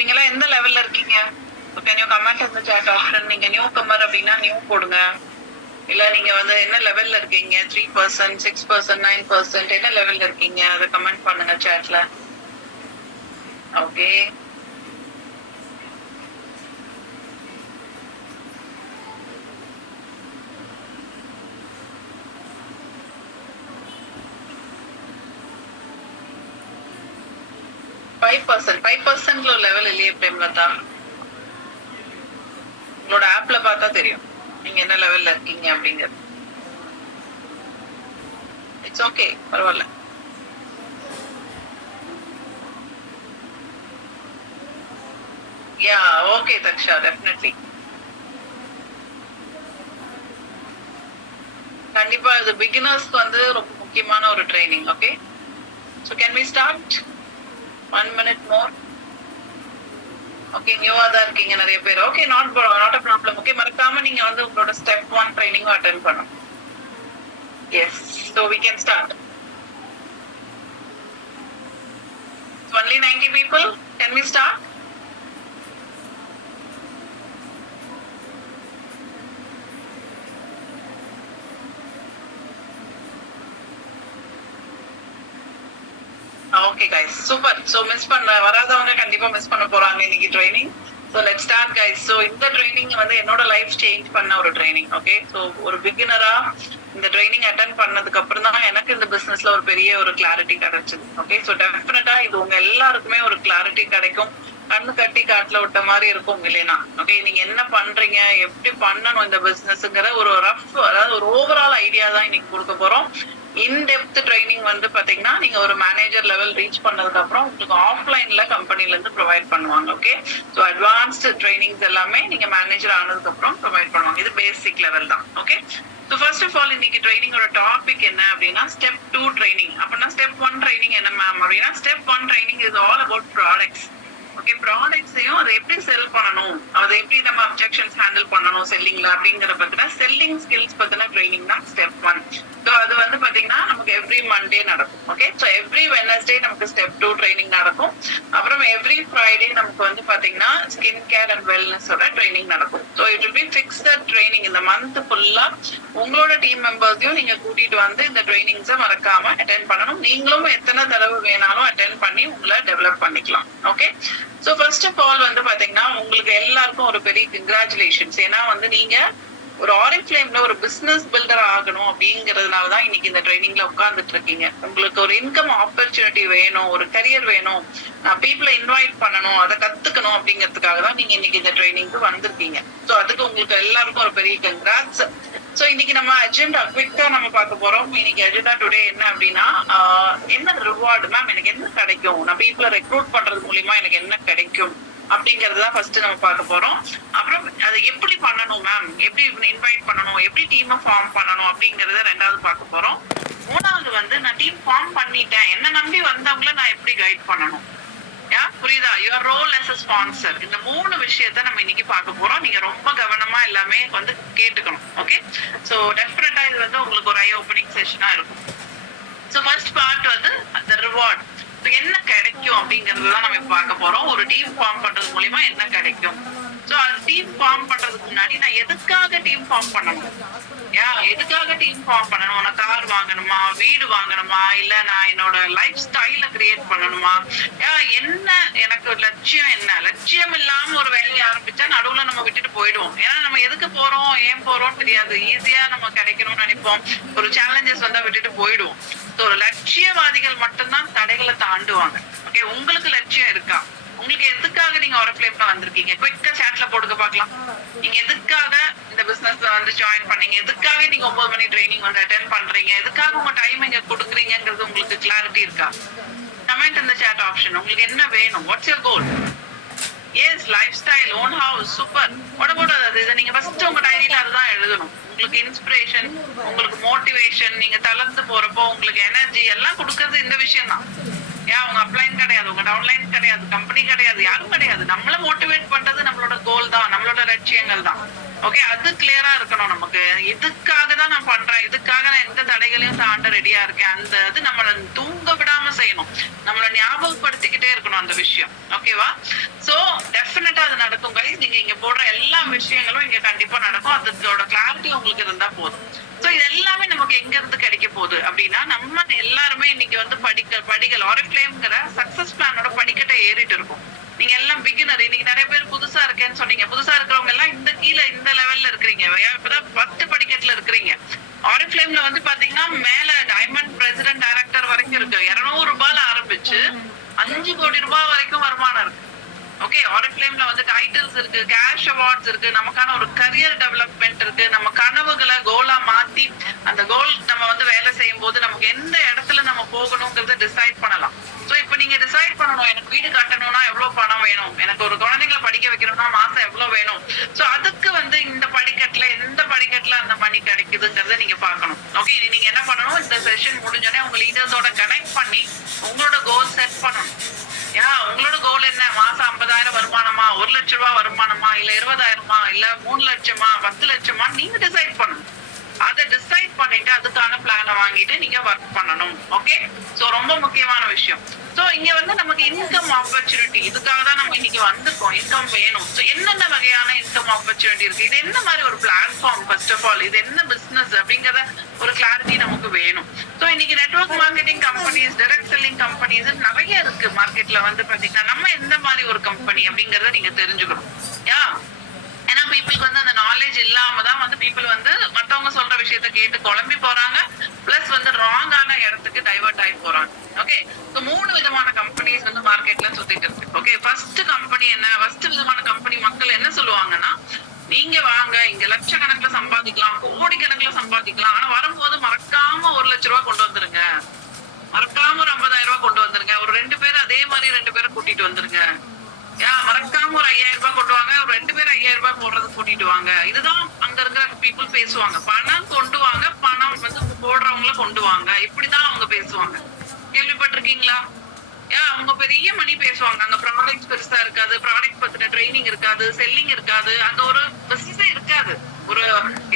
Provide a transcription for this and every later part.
நீங்க எல்லாம் எந்த லெவல்ல இருக்கீங்க? Can you comment in the chat option. நீங்க நியூ கமர் அப்படின்னா நியூ போடுங்க. இல்ல நீங்க வந்து என்ன லெவல்ல இருக்கீங்க? 3%, 6%, 9% என்ன லெவல்ல இருக்கீங்க? அதை கமெண்ட் பண்ணுங்க chatல. ஓகே. ஃபைவ் பர்சன்ட்ல லெவல் இல்லையே பிரேம்லதா. உங்களோட ஆப்ல பார்த்தா தெரியும் நீங்க என்ன லெவல்ல இருக்கீங்க அப்படிங்கிறது. இட்ஸ் ஓகே, பரவாயில்ல. Yeah okay Daksha, definitely. கண்டிப்பா இது பிகினர்ஸ்க்கு வந்து ரொம்ப முக்கியமான ஒரு training. Okay, so can we start? 1 minute more. Okay, நியூவா தான் இருக்கீங்க நிறைய பேர். Okay, not a problem. Okay, மறக்காம நீங்க வந்து உங்களோட ஸ்டெப் 1 ட்ரைனிங்கும் அட்டெண்ட் பண்ணணும். Yes, so we can start. Only 90 people. Can we start? Okay guys, super. So miss பண்ண வராதவங்க கண்டிப்பா மிஸ் பண்ண போறாங்க இன்னைக்கு training. So let start guys. So இந்த ட்ரைனிங் வந்து என்னோட லைஃப் சேஞ்ச் பண்ண ஒரு ட்ரைனிங். ஓகே, ஸோ ஒரு பிகினரா இந்த ட்ரைனிங் அட்டென்ட் பண்ணதுக்கு அப்புறம் தான் எனக்கு இந்த பிசினஸ்ல ஒரு பெரிய ஒரு கிளாரிட்டி கிடைச்சது. ஓகே, ஸோ டெஃபினட்டா இது உங்க எல்லாருக்குமே ஒரு கிளாரிட்டி கிடைக்கும். கண்ணு கட்டி காட்டுல விட்ட மாதிரி இருக்கும் இல்லைன்னா. ஓகே, நீங்க என்ன பண்றீங்க, எப்படி பண்ணணும் இந்த பிசினஸ்ங்கிற ஒரு ரஃப், அதாவது ஒரு ஓவரால் ஐடியா தான் இன்னைக்கு கொடுக்க போறோம். இன்டெப்த் ட்ரைனிங் வந்து பாத்தீங்கன்னா நீங்க ஒரு மேனேஜர் லெவல் ரீச் பண்ணதுக்கு அப்புறம் உங்களுக்கு ஆஃப்லைன்ல கம்பெனில இருந்து ப்ரொவைட் பண்ணுவாங்க. ஓகே, ஸோ அட்வான்ஸ்டு ட்ரைனிங்ஸ் எல்லாமே நீங்க மேனேஜர் ஆனதுக்கு அப்புறம் ப்ரொவைட் பண்ணுவாங்க. இது பேசிக் லெவல் தான். Okay, so first of all இன்னைக்கு ட்ரைனிங்கோட டாபிக் என்ன அப்படின்னா ஸ்டெப் 2 ட்ரைனிங். அப்படின்னா ஸ்டெப் 1 ட்ரைனிங் என்ன மேம் அப்படின்னா, step 1 training is all about products. Okay, ப்ராடக்ட்ஸையும் அதை எப்படி செல் பண்ணணும், அதை எப்படி நம்ம அப்ஜெக்ஷன்ஸ் ஹேண்டில் பண்ணணும் செல்லிங்ல அப்படிங்கிற பத்தின செல்லிங் ஸ்கில்ஸ் பத்தின ட்ரைனிங் தான் ஸ்டெப் 1. ஸோ அது வந்து பாத்தீங்கன்னா நமக்கு எவ்ரி மண்டே நடக்கும். ஓகே, ஸோ எவ்ரி வெனஸ்டே நமக்கு ஸ்டெப் 2 ட்ரைனிங் நடக்கும். அப்புறம் எவ்ரி ஃப்ரைடே நமக்கு வந்து பாத்தீங்கன்னா ஸ்கின் கேர் அண்ட் வெல்னஸோட ட்ரைனிங் நடக்கும். So it will be fixed training. இந்த மந்த் ஃபுல்லா உங்களோட டீம் மெம்பர்ஸையும் நீங்க கூட்டிட்டு வந்து இந்த ட்ரைனிங்ஸை மறக்காம அட்டென்ட் பண்ணணும். நீங்களும் எத்தனை தடவை வேணாலும் அட்டென்ட் பண்ணி உங்களை டெவலப் பண்ணிக்கலாம். Okay, so first of all வந்து பாத்தீங்கன்னா உங்களுக்கு எல்லாருக்கும் ஒரு பெரிய கங்க்ராச்சுலேஷன்ஸ். ஏன்னா வந்து நீங்க ஒரு ஆரிஃப்ளேம்ல ஒரு பிசினஸ் பில்டர் ஆகணும் அப்படிங்கறதுனால தான் இன்னைக்கு இந்த ட்ரைனிங்ல உட்கார்ந்துட்டு இருக்கீங்க. உங்களுக்கு ஒரு இன்கம் ஆப்பர்ச்சுனிட்டி வேணும், ஒரு கரியர் வேணும், பீப்புளை இன்வைட் பண்ணணும், அதை கத்துக்கணும் அப்படிங்கிறதுக்காக தான் நீங்க இன்னைக்கு இந்த ட்ரைனிங்க்கு வந்திருக்கீங்க. ஸோ அதுக்கு உங்களுக்கு எல்லாருக்கும் ஒரு பெரிய கங்க்ராட்ஸ். ஸோ இன்னைக்கு நம்ம அஜெண்டா குவிக்கா நம்ம பார்க்க போறோம். இன்னைக்கு அஜெண்டா டுடே என்ன அப்படின்னா, என்ன ரிவார்டு மேம், எனக்கு என்ன கிடைக்கும், நான் பீப்புளை ரெக்ரூட் பண்றது மூலியமா எனக்கு என்ன கிடைக்கும் அப்படிங்கறது தான் ஃபர்ஸ்ட் நம்ம பார்க்க போறோம். அப்புறம் அதை எப்படி பண்ணணும் மேம், எப்படி இன்வைட் பண்ணணும், எப்படி டீமை ஃபார்ம் பண்ணணும் அப்படிங்கறத ரெண்டாவது பார்க்க போறோம். மூணாவது வந்து நான் டீம் ஃபார்ம் பண்ணிட்டேன், என்ன நம்பி வந்தவங்கள நான் எப்படி கைட் பண்ணணும். புரியுதா? Your role as a sponsor. இந்த 3 விஷயத்த நம்ம இன்னைக்கு பார்க்க போறோம். நீங்க ரொம்ப கவனமா எல்லாமே வந்து கேட்டுக்கணும். ஓகே, சோ டெஃபினட்டா இது வந்து உங்களுக்கு ஒரு ஐ ஓப்பனிங் செஷனா இருக்கும். சோ ஃபர்ஸ்ட் பார்ட் வந்து அந்த ரிவார்ட், என்ன கிடைக்கும் அப்படிங்கறதுதான் நம்ம பார்க்க போறோம். ஒரு டீம் ஃபார்ம் பண்றது மூலியமா என்ன கிடைக்கும். சோ அது டீம் ஃபார்ம் பண்றதுக்கு முன்னாடி நான் எதுக்காக டீம் ஃபார்ம் பண்ணணும், எதுக்காக டீம் ஃபார்ம் பண்ணணும், நான் கார் வாங்கணுமா, வீடு வாங்கணுமா, இல்ல நான் என்னோட லைஃப் ஸ்டைல கிரியேட் பண்ணணுமா, என்ன எனக்கு லட்சியம், என்ன லட்சியம் இல்லாம ஒரு வேலையை ஆரம்பிச்சா நடுவுல நம்ம விட்டுட்டு போயிடுவோம். ஏன்னா நம்ம எதுக்கு போறோம், ஏன் போறோம் தெரியாது, ஈஸியா நம்ம கிடைக்கணும்னு நினைப்போம், ஒரு சேலஞ்சஸ் வந்தா விட்டுட்டு போயிடுவோம். ஒரு லட்சியவாதிகள் மட்டும்தான் தடைகளை தாண்டுவாங்க. ஓகே, உங்களுக்கு லட்சியம் இருக்கா, உங்களுக்கு எதுக்காக நீங்க ஆரிஃப்ளேம்ல வந்திருக்கீங்க, குயிக்கா சாட்ல போடுங்க பார்க்கலாம். நீங்க எதுக்காக இந்த பிசினஸ் வந்து ஜாயின் பண்ணீங்க, எதுக்காக நீங்க 9 மணி ட்ரைனிங் வந்து அட்டென்ட் பண்றீங்க, எதுக்காக உங்க டைம் இங்க கொடுக்குறீங்கிறது உங்களுக்கு கிளாரிட்டி இருக்கா? கமெண்ட் இந்த சாட் ஆப்ஷன். உங்களுக்கு என்ன வேணும், what's your goal? Yes, lifestyle, own house, super. உடம்போடாது இதை நீங்க ஃபர்ஸ்ட் உங்க டைரியில அதுதான் எழுதணும். உங்களுக்கு இன்ஸ்பிரேஷன், உங்களுக்கு மோட்டிவேஷன், நீங்க தளர்ந்து போறப்போ உங்களுக்கு எனர்ஜி எல்லாம் கொடுக்கறது இந்த விஷயம் தான். உங்க அப்லைன் கிடையாது, உங்க டவுன்லைன் கிடையாது, கம்பெனி கிடையாது, யாரும் கிடையாது. நம்மள மோட்டிவேட் பண்றது நம்மளோட கோல் தான், நம்மளோட லட்சியங்கள் தான். ஓகே, அது கிளியரா இருக்கணும் நமக்கு. எதுக்காக தான் நான் பண்றேன், இதுக்காக நான் எந்த தடைகளையும் தாண்ட ரெடியா இருக்கேன், அந்த இது நம்ம தூங்க விடாம செய்யணும், நம்மள ஞாபகப்படுத்திக்கிட்டே இருக்கணும் அந்த விஷயம். ஓகேவா? சோ டெஃபினட்டா அது நடக்கும் கைஸ். நீங்க இங்க போடுற எல்லா விஷயங்களும் இங்க கண்டிப்பா நடக்கும். அதோட கிளாரிட்டி உங்களுக்கு இருந்தா போதும். சோ இது எல்லாமே நமக்கு எங்க இருந்து கிடைக்க போகுது அப்படின்னா, நம்ம எல்லாருமே இன்னைக்கு வந்து படிகள் ஆரிஃப்ளேம்ங்கிற சக்சஸ் பிளானோட படிக்கட்டை ஏறிட்டு இருக்கும். நீங்க எல்லாம் பிகினர். இன்னைக்கு நிறைய பேர் புதுசா இருக்கேன்னு சொன்னீங்க. புதுசா இருக்கிறவங்க எல்லாம் இந்த கீழே இந்த லெவல்ல இருக்கிறீங்க. இப்பதான் 10 படிக்கட்டுல இருக்கிறீங்க. ஆரிஃப்ளேம்ல வந்து பாத்தீங்கன்னா மேல டைமண்ட் பிரசிடென்ட் டைரக்டர் வரைக்கும் இருக்கு. 200 ரூபாய்ல ஆரம்பிச்சு 5 கோடி ரூபாய் வரைக்கும் வருமானம் இருக்கு. ஓகே, ஆரிஃப்ளேம்ல வந்து டைட்டில்ஸ் இருக்கு, கேஷ் அவார்ட்ஸ் இருக்கு, நமக்கான ஒரு கரியர் டெவலப்மெண்ட் இருக்கு. நம்ம கனவுகளை கோலா மாத்தி அந்த கோல் நம்ம வந்து வேலை செய்யும் போது நமக்கு எந்த இடத்துல நம்ம போகணுங்கிறத டிசைட் பண்ணலாம். சோ இப்ப நீங்க டிசைட் பண்ணணும், எனக்கு வீடு கட்டணும்னா எவ்வளவு பணம் வேணும், எனக்கு ஒரு குழந்தைங்களை படிக்க வைக்கணும்னா மாசம் எவ்வளவு வேணும். சோ அதுக்கு வந்து இந்த படிக்கட்டுல எந்த படிக்கட்டுல அந்த மணி கிடைக்குதுங்கிறத நீங்க பாக்கணும். ஓகே, நீங்க என்ன பண்ணணும், இந்த செஷன் முடிஞ்சோடனே உங்க லீடர்ஸோட கனெக்ட் பண்ணி உங்களோட கோல் செட் பண்ணணும். ஏன்னா உங்களோட கோல் என்ன, மாசம் 50,000 வருமானமா, 1 லட்சம் ரூபாய் வருமானமா, இல்ல 20,000மா, இல்ல 3 லட்சமா, 10 லட்சமா, நீங்க டிசைட் பண்ணணும். அதை டிசைட் பண்ணிட்டு அதுக்கான பிளான வாங்கிட்டு நீங்க ஒர்க் பண்ணணும். ஓகே, சோ ரொம்ப முக்கியமான விஷயம். சோ இங்க வந்து நமக்கு இன்கம் ஆப்பர்ச்சுனிட்டி, இதுக்காக தான் நம்ம இன்னைக்கு வந்திருக்கோம். இன்கம் வேணும். சோ என்னென்ன வகையான இன்கம் ஆப்பர்ச்சுனிட்டி இருக்கு, இது என்ன மாதிரி ஒரு பிளாட்ஃபார்ம், ஃபர்ஸ்ட் ஆஃப் ஆல் இது என்ன பிசினஸ் அப்படிங்கறத ஒரு கிளாரிட்டி நமக்கு வேணும். சோ இன்னைக்கு network marketing companies, direct selling companies நிறைய இருக்கு மார்க்கெட்ல. வந்து பாத்தீங்கன்னா நம்ம எந்த மாதிரி ஒரு கம்பெனி அப்படிங்கறத நீங்க தெரிஞ்சுக்கணும். யா, ஏன்னா பீப்புளுக்கு வந்து அந்த நாலேஜ் இல்லாம தான் வந்து பீப்புள் வந்து மத்தவங்க சொல்ற விஷயத்த கேட்டு குழம்பி போறாங்க, பிளஸ் வந்து ராங்கான இடத்துக்கு டைவர்ட் ஆகி போறாங்க. ஓகே, சோ 3 விதமான கம்பெனிஸ் வந்து மார்க்கெட்ல சுத்திட்டு இருக்கு. ஓகே, ஃபர்ஸ்ட் கம்பெனி என்ன, ஃபர்ஸ்ட் விதமான கம்பெனி மக்கள் என்ன சொல்லுவாங்கன்னா, நீங்க வாங்க இங்க லட்சக்கணக்குல சம்பாதிக்கலாம், கோடிக்கணக்குல சம்பாதிக்கலாம், ஆனா வரும்போது மறக்காம 1 லட்சம் ரூபாய் கொண்டு வந்துருங்க, மறக்காம ஒரு 50,000 ரூபாய் கொண்டு வந்துருங்க, ஒரு 2 பேரும் அதே மாதிரி 2 பேரை கூட்டிட்டு வந்துருங்க, மறக்காம ஒரு 5,000 ரூபாய் கொண்டு வாங்க, ஒரு 2 பேர் 5,000 ரூபாய் போடுறது கூட்டிட்டு வாங்க. இதுதான் அங்க இருக்கிற பீப்புள் பேசுவாங்க. பணம் கொண்டு வாங்க, பணம் வந்து போடுறவங்கள கொண்டு வாங்க, இப்படிதான் அவங்க பேசுவாங்க. கேள்விப்பட்டிருக்கீங்களா? அவங்க பெரிய மணி பேசுவாங்க. அங்க ப்ராடக்ட் பெருசா இருக்காது, ப்ராடக்ட் பத்தின ட்ரைனிங் இருக்காது, செல்லிங் இருக்காது, அங்க ஒரு பிசினஸே இருக்காது. ஒரு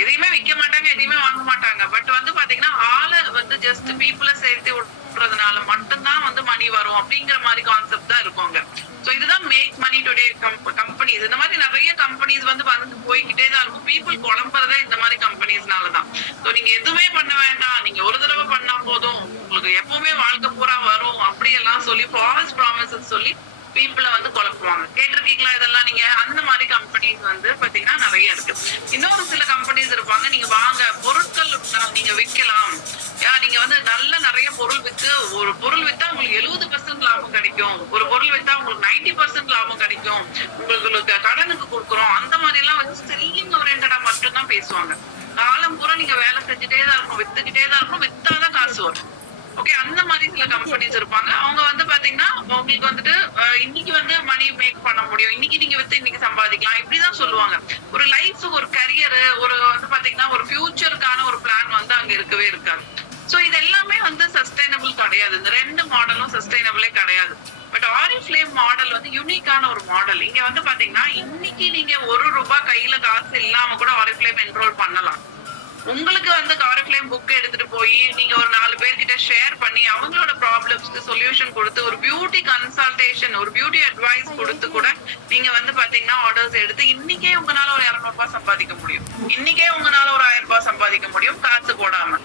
எதையுமே விற்க மாட்டாங்க, எதையுமே வாங்க மாட்டாங்க. பட் வந்து பாத்தீங்கன்னா ஆளை வந்து ஜஸ்ட் பீப்புளை சேர்த்து விடுறதுனால மட்டும்தான் வந்து மணி வரும் அப்படிங்கிற மாதிரி கான்செப்ட் தான் இருக்குங்க. சோ இதுதான் மேக் மணி டுடே கம்பெனிஸ். இந்த மாதிரி நிறைய கம்பெனிஸ் வந்து போய்கிட்டே தான் இருக்கும். பீப்புள் குழம்புறதே இந்த மாதிரி கம்பெனிஸ்னாலதான். சோ நீங்க எதுவுமே பண்ண வேண்டாம், நீங்க ஒரு தடவை பண்ணா போதும், உங்களுக்கு எப்பவுமே வாழ்க்கை பூரா வரும் அப்படியெல்லாம் சொல்லி ஃபால்ஸ் ப்ராமிசஸ் சொல்லி பீப்புளை வந்து குழப்புவாங்க. கேட்டிருக்கீங்களா இதெல்லாம் நீங்க? அந்த மாதிரி கம்பெனிஸ் வந்து பாத்தீங்கன்னா நிறைய இருக்கு. இன்னொரு சில கம்பெனிஸ் இருப்பாங்க, நீங்க வாங்க பொருட்கள் நீங்க விற்கலாம், நீங்க வந்து நல்ல நிறைய பொருள் வித்து, ஒரு பொருள் வித்தா உங்களுக்கு 70% லாபம் கிடைக்கும், ஒரு பொருள் வித்தா உங்களுக்கு 90% லாபம் கிடைக்கும், உங்களுக்கு கடனுக்கு கொடுக்குறோம், அந்த மாதிரி எல்லாம் வந்து செல்லிங் ஓரியன்டா மட்டும்தான் பேசுவாங்க. காலம் பூரா நீங்க வேலை செஞ்சுட்டே தான் இருக்கணும், வித்துக்கிட்டே தான் இருக்கணும், வித்தாதான் காசு வரும். ஓகே, அந்த மாதிரி சில கம்பெனிஸ் இருப்பாங்க. அவங்க வந்து பாத்தீங்கன்னா உங்களுக்கு வந்துட்டு இன்னைக்கு வந்து மணி மேக் பண்ண முடியும், இன்னைக்கு நீங்க வித்து இன்னைக்கு சம்பாதிக்கலாம், இப்படிதான் சொல்லுவாங்க. ஒரு லைஃப், ஒரு கரியர், ஒரு வந்து பாத்தீங்கன்னா ஒரு ஃபியூச்சருக்கான ஒரு பிளான் வந்து அங்க இருக்கவே இருக்காது. சோ இது எல்லாமே வந்து சஸ்டைனபிள் கிடையாது. இந்த 2 மாடலும் சஸ்டைனபிளே கிடையாது. பட் ஆரிஃப்ளேம் மாடல் வந்து யூனிக்கான ஒரு மாடல். இங்க வந்து பாத்தீங்கன்னா இன்னைக்கு நீங்க 1 ரூபாய் கையில காசு இல்லாம கூட ஆரிஃப்ளேம் என்ரோல் பண்ணலாம். உங்களுக்கு வந்து ஆரிஃப்ளேம் புக் எடுத்துட்டு போய் நீங்க ஒரு 4 பேர்கிட்ட ஷேர் பண்ணி அவங்களோட ப்ராப்ளம்ஸ்க்கு சொல்யூஷன் கொடுத்து, ஒரு பியூட்டி கன்சல்டேஷன், ஒரு பியூட்டி அட்வைஸ் கொடுத்து கூட நீங்க வந்து பாத்தீங்கன்னா ஆர்டர்ஸ் எடுத்து இன்னைக்கே உங்களால ஒரு 200 ரூபாய் சம்பாதிக்க முடியும், இன்னைக்கே உங்களால ஒரு 1000 ரூபாய் சம்பாதிக்க முடியும் காசு போடாம.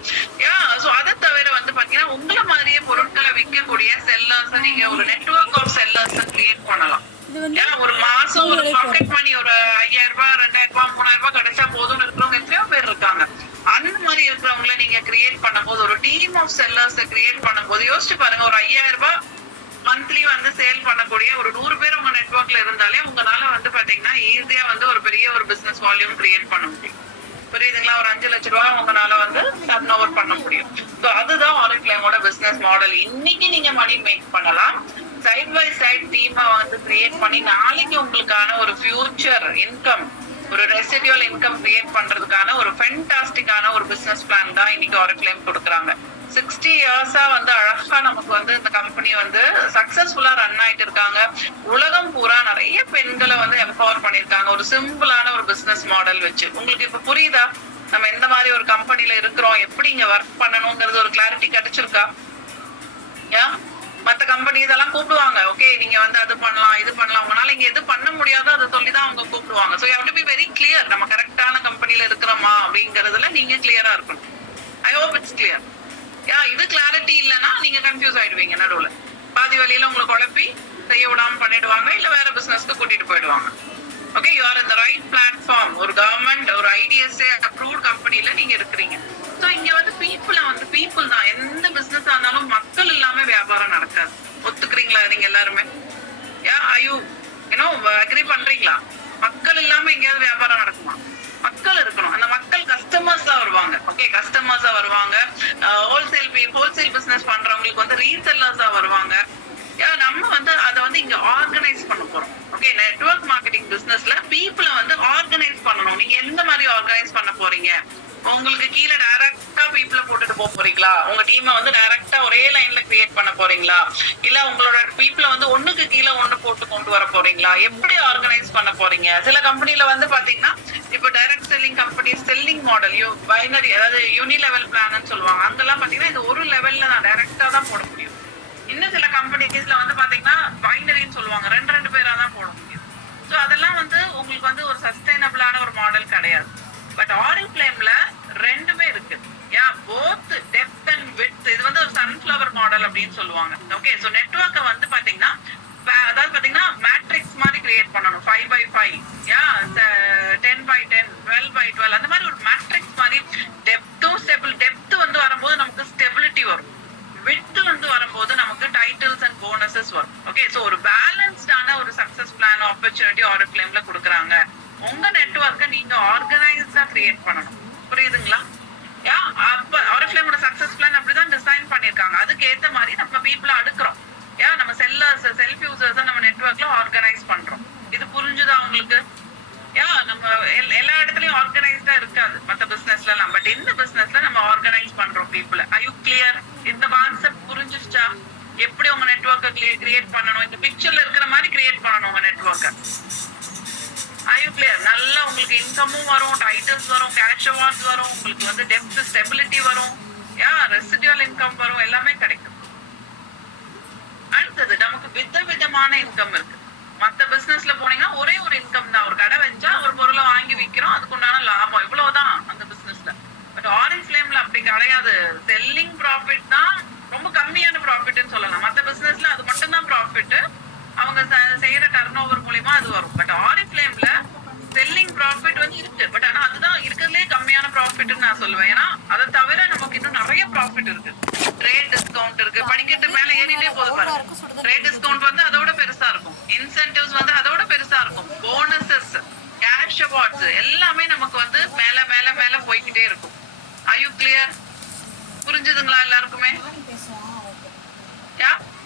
சோ அதை தவிர வந்து பாத்தீங்கன்னா உங்களை மாதிரியே பொருட்களை விற்கக்கூடிய செல்லர்ஸ் நீங்க ஒரு நெட்வொர்க் ஆஃப் செல்லர்ஸ் கிரியேட் பண்ணலாம். ஒரு மாசம் ஒரு பாக்கெட் மணி ஒரு 5,000 ரூபாய், 2,000 ரூபாய், 3,000 ரூபாய் கிடைச்சா போதும் இருக்கிறவங்க எத்தனையோ பேர் இருக்காங்க. அந்த மாதிரி இருக்கிறவங்கள நீங்க கிரியேட் பண்ணும்போது, ஒரு டீம் ஆஃப் செல்லர்ஸ் கிரியேட் பண்ணும்போது யோசிச்சு பாருங்க, ஒரு 5,000 ரூபாய் மந்த்லி வந்து சேல் பண்ணக்கூடிய ஒரு 100 பேர் உங்க நெட்வொர்க்ல இருந்தாலே உங்களால வந்து பாத்தீங்கன்னா ஈஸியா வந்து ஒரு பெரிய ஒரு பிசினஸ் வால்யூம் கிரியேட் பண்ண முடியும். புரியுதுங்களா? ஒரு 5 லட்சம் ரூபாய் உங்களால வந்து டர்ன் ஓவர் பண்ண முடியும். சோ அதுதான் ஆரிஃப்ளேமோட பிசினஸ் மாடல். இன்னைக்கு நீங்க மணி மேக் பண்ணலாம், சைட் பை சைட் டீமை வந்து கிரியேட் பண்ணி நாளைக்கு உங்களுக்கான ஒரு ஃபியூச்சர் இன்கம், ஒரு ரெசிடியூவல் இன்கம் கிரியேட் பண்றதுக்கான ஒரு ஃபென்டாஸ்டிக்கான ஒரு பிசினஸ் பிளான் தான் இன்னைக்கு ஆரிஃப்ளேம் கொடுக்குறாங்க. 60 இயர்ஸா வந்து அழகா நமக்கு வந்து இந்த கம்பெனி வந்து சக்சஸ்ஃபுல்லா ரன் ஆயிட்டு இருக்காங்க. உலகம் பூரா நிறைய பெண்களை வந்து எம்பவர் பண்ணிருக்காங்க ஒரு சிம்பிளான ஒரு பிசினஸ் மாடல் வச்சு. உங்களுக்கு இப்ப புரியுதா நம்ம எந்த மாதிரி ஒரு கம்பெனில இருக்கிறோம், எப்படி இங்க ஒர்க் பண்ணணுங்கிறது ஒரு கிளாரிட்டி கிடைச்சிருக்கா? மத்த கம்பெனிஸ் எல்லாம் கூப்பிடுவாங்க. ஓகே, நீங்க வந்து அது பண்ணலாம், இது பண்ணலாம். உங்களால இங்க எது பண்ண முடியாதோ அதை சொல்லிதான் அவங்க கூப்பிடுவாங்க. So you have to be very clear. நம்ம கரெக்டான கம்பெனில இருக்கிறோமா அப்படிங்கறதுல நீங்க கிளியரா இருக்கணும். I hope it's clear. இது கிளாரிட்டி இல்லைன்னா நீங்க கன்ஃபியூஸ் ஆயிடுவீங்க. நடுவுல பாதி வழியில உங்களுக்கு குழப்பி செய்ய விடாம பண்ணிடுவாங்க, இல்ல வேற பிசினஸ்க்கு கூட்டிட்டு போயிடுவாங்க. Okay, you are in the right platform. ஒரு கவர்மெண்ட், ஒரு ஐடிஎஸ்ஏ அப்ரூவ்ட் கம்பெனில நீங்க இருக்கிறீங்க. ஸோ இங்க வந்து பீப்புள் தான். எந்த பிசினஸ் ஆனாலும் மக்கள் இல்லாம வியாபாரம் நடக்காது. ஒத்துக்கிறீங்களா நீங்க எல்லாருமே? அக்ரி பண்றீங்களா? மக்கள் இல்லாம எங்கேயாவது வியாபாரம் நடக்குமா? மக்கள் இருக்கணும். அந்த மக்கள் கஸ்டமர்ஸ் தான் வருவாங்க. ஓகே, கஸ்டமர்ஸா வருவாங்க. ஹோல்சேல் பிசினஸ் பண்றவங்களுக்கு வந்து ரீசெல்லர்ஸா வருவாங்க. நம்ம வந்து அதை வந்து இங்க ஆர்கனைஸ் பண்ண போறோம். ஓகே, நெட்வொர்க் மார்க்கெட்டிங் பிசினஸ்ல பீப்புளை வந்து ஆர்கனைஸ் பண்ணணும். நீங்க எந்த மாதிரி ஆர்கனைஸ் பண்ண போறீங்க? உங்களுக்கு கீழே டைரக்டா பீப்புளை போட்டுட்டு போக போறீங்களா? உங்க டீமை வந்து டைரக்டா ஒரே லைன்ல கிரியேட் பண்ண போறீங்களா? இல்ல உங்களோட பீப்புளை வந்து ஒண்ணுக்கு கீழே ஒண்ணு போட்டு கொண்டு வர போறீங்களா? எப்படி ஆர்கனைஸ் பண்ண போறீங்க? சில கம்பெனில வந்து பாத்தீங்கன்னா இப்போ direct selling company selling model binary, அதாவது யூனி லெவல் பிளான் சொல்லுவாங்க. அங்கெல்லாம் பாத்தீங்கன்னா இது ஒரு லெவல்ல நான் டைரக்டா தான் போட முடியும். இன்னும் சில கம்பெனிஸ்ல வந்து பாத்தீங்கன்னா பைனரின்னு சொல்லுவாங்க, ரெண்டு பேரா தான் போட முடியும். ஸோ அதெல்லாம் வந்து உங்களுக்கு வந்து ஒரு சஸ்டைனபிளான ஒரு மாடல் கிடையாது. பட் ஆரிஃப்ளேம்ல ரெண்டுமே இருக்கு. Both depth and width. இது வந்து ஒரு சன்ஃபிளவர் மாடல் அப்படின்னு சொல்லுவாங்க. ஓகே, ஸோ நெட்வொர்க்கை வந்து பாத்தீங்கன்னா அதாவது பாத்தீங்கன்னா மேட்ரிக்ஸ் மாதிரி கிரியேட் பண்ணணும். 5x5, 10x10, 12x12, அந்த மாதிரி ஒரு மேட்ரிக்ஸ் மாதிரி. டெப்த் வந்து வரும்போது நமக்கு ஸ்டெபிலிட்டி வரும். விட்த் வந்து வரும்போது நமக்கு டைட்டில்ஸ் அண்ட் போனஸஸ் வரும். ஓகே, சோ ஒரு பேலன்ஸ்டான ஒரு சக்சஸ் பிளான் ஆப்பர்ச்சுனிட்டி ஆரிஃப்ளேம்ல கொடுக்குறாங்க. உங்க நெட்வொர்க்கை நீங்க ஆர்கனைஸ்டா கிரியேட் பண்ணணும். புரியுதுங்களா? அப்ப ஆரிஃப்ளேமோட சக்சஸ் பிளான் அப்படிதான் டிசைன் பண்ணிருக்காங்க. அதுக்கு ஏத்த மாதிரி நம்ம பீப்புளை அடுக்குறோம். நம்ம செல்ஃப் யூசர்ஸை நம்ம நெட்வொர்க்ல ஆர்கனைஸ் பண்றோம். இது புரிஞ்சுதா உங்களுக்கு? நம்ம எல்லா இடத்துலயும் ஆர்கனைஸ்டா இருக்காது மத்த பிசினஸ்ல எல்லாம். பட் இந்த பிசினஸ்ல நம்ம ஆர்கனைஸ் பண்றோம் பீப்புளை. I you clear? இந்த கான்செப்ட் புரிஞ்சிருச்சா? எப்படி உங்க நெட்வொர்க்கை கிரியேட் பண்ணணும்? இந்த பிக்சர்ல இருக்கிற மாதிரி கிரியேட் பண்ணணும் உங்க நெட்வொர்க்கை. I you clear? நல்லா உங்களுக்கு இன்கமும் வரும், டைட்டில்ஸ் வரும், கேஷ் அவார்ட்ஸ் வரும், உங்களுக்கு வந்து டெப்த் ஸ்டெபிலிட்டி வரும், ரெசிடுவல் இன்கம் வரும், எல்லாமே கிடைக்கும். அடுத்தது நமக்கு விதவிதமான இன்கம் இருக்கு. மத்த பிசினஸ்ல போனீங்கன்னா ஒரே ஒரு இன்கம் தான். ஒரு கடை வச்சா ஒரு பொருளை வாங்கி விற்கிறோம், அதுக்குண்டான லாபம் இவ்வளவுதான் அந்த பிசினஸ்ல. பட் ஆரிஃப்ளேம்ல அப்படி கிடையாது. செல்லிங் ப்ராஃபிட் தான் ரொம்ப கம்மியான ப்ராஃபிட்னு சொல்லலாம். மத்த பிசினஸ்ல அது மட்டும் தான் ப்ராஃபிட். அவங்க செய்யற டர்ன் ஓவர் மூலியமா அது வரும். பட் ஆரிஃப்ளேம்ல செல்லிங் ப்ராஃபிட் வந்து இருக்கு. பட் ஆனா அதுதான் இருக்கிறதுலே கம்மியான ப்ராஃபிட்னு நான் சொல்லுவேன். ஏன்னா அதை தவிர நமக்கு இன்னும் நிறைய ப்ராஃபிட் இருக்கு. ட்ரேட் டிஸ்கவுண்ட் இருக்கு. படிக்கட்டு மேல ஏறிட்டே போது பாருங்க. ட்ரேட் டிஸ்கவுண்ட் வந்து அதோட பெருசா இருக்கும். இன்சென்டிவ்ஸ் வந்து அதோட பெருசா இருக்கும். போனஸஸ், கேஷ் அவார்ட்ஸ் எல்லாமே நமக்கு வந்து மேல மேல மேல போய்கிட்டே இருக்கும். Are you clear? புரிஞ்சுதுங்களா எல்லாருக்குமே?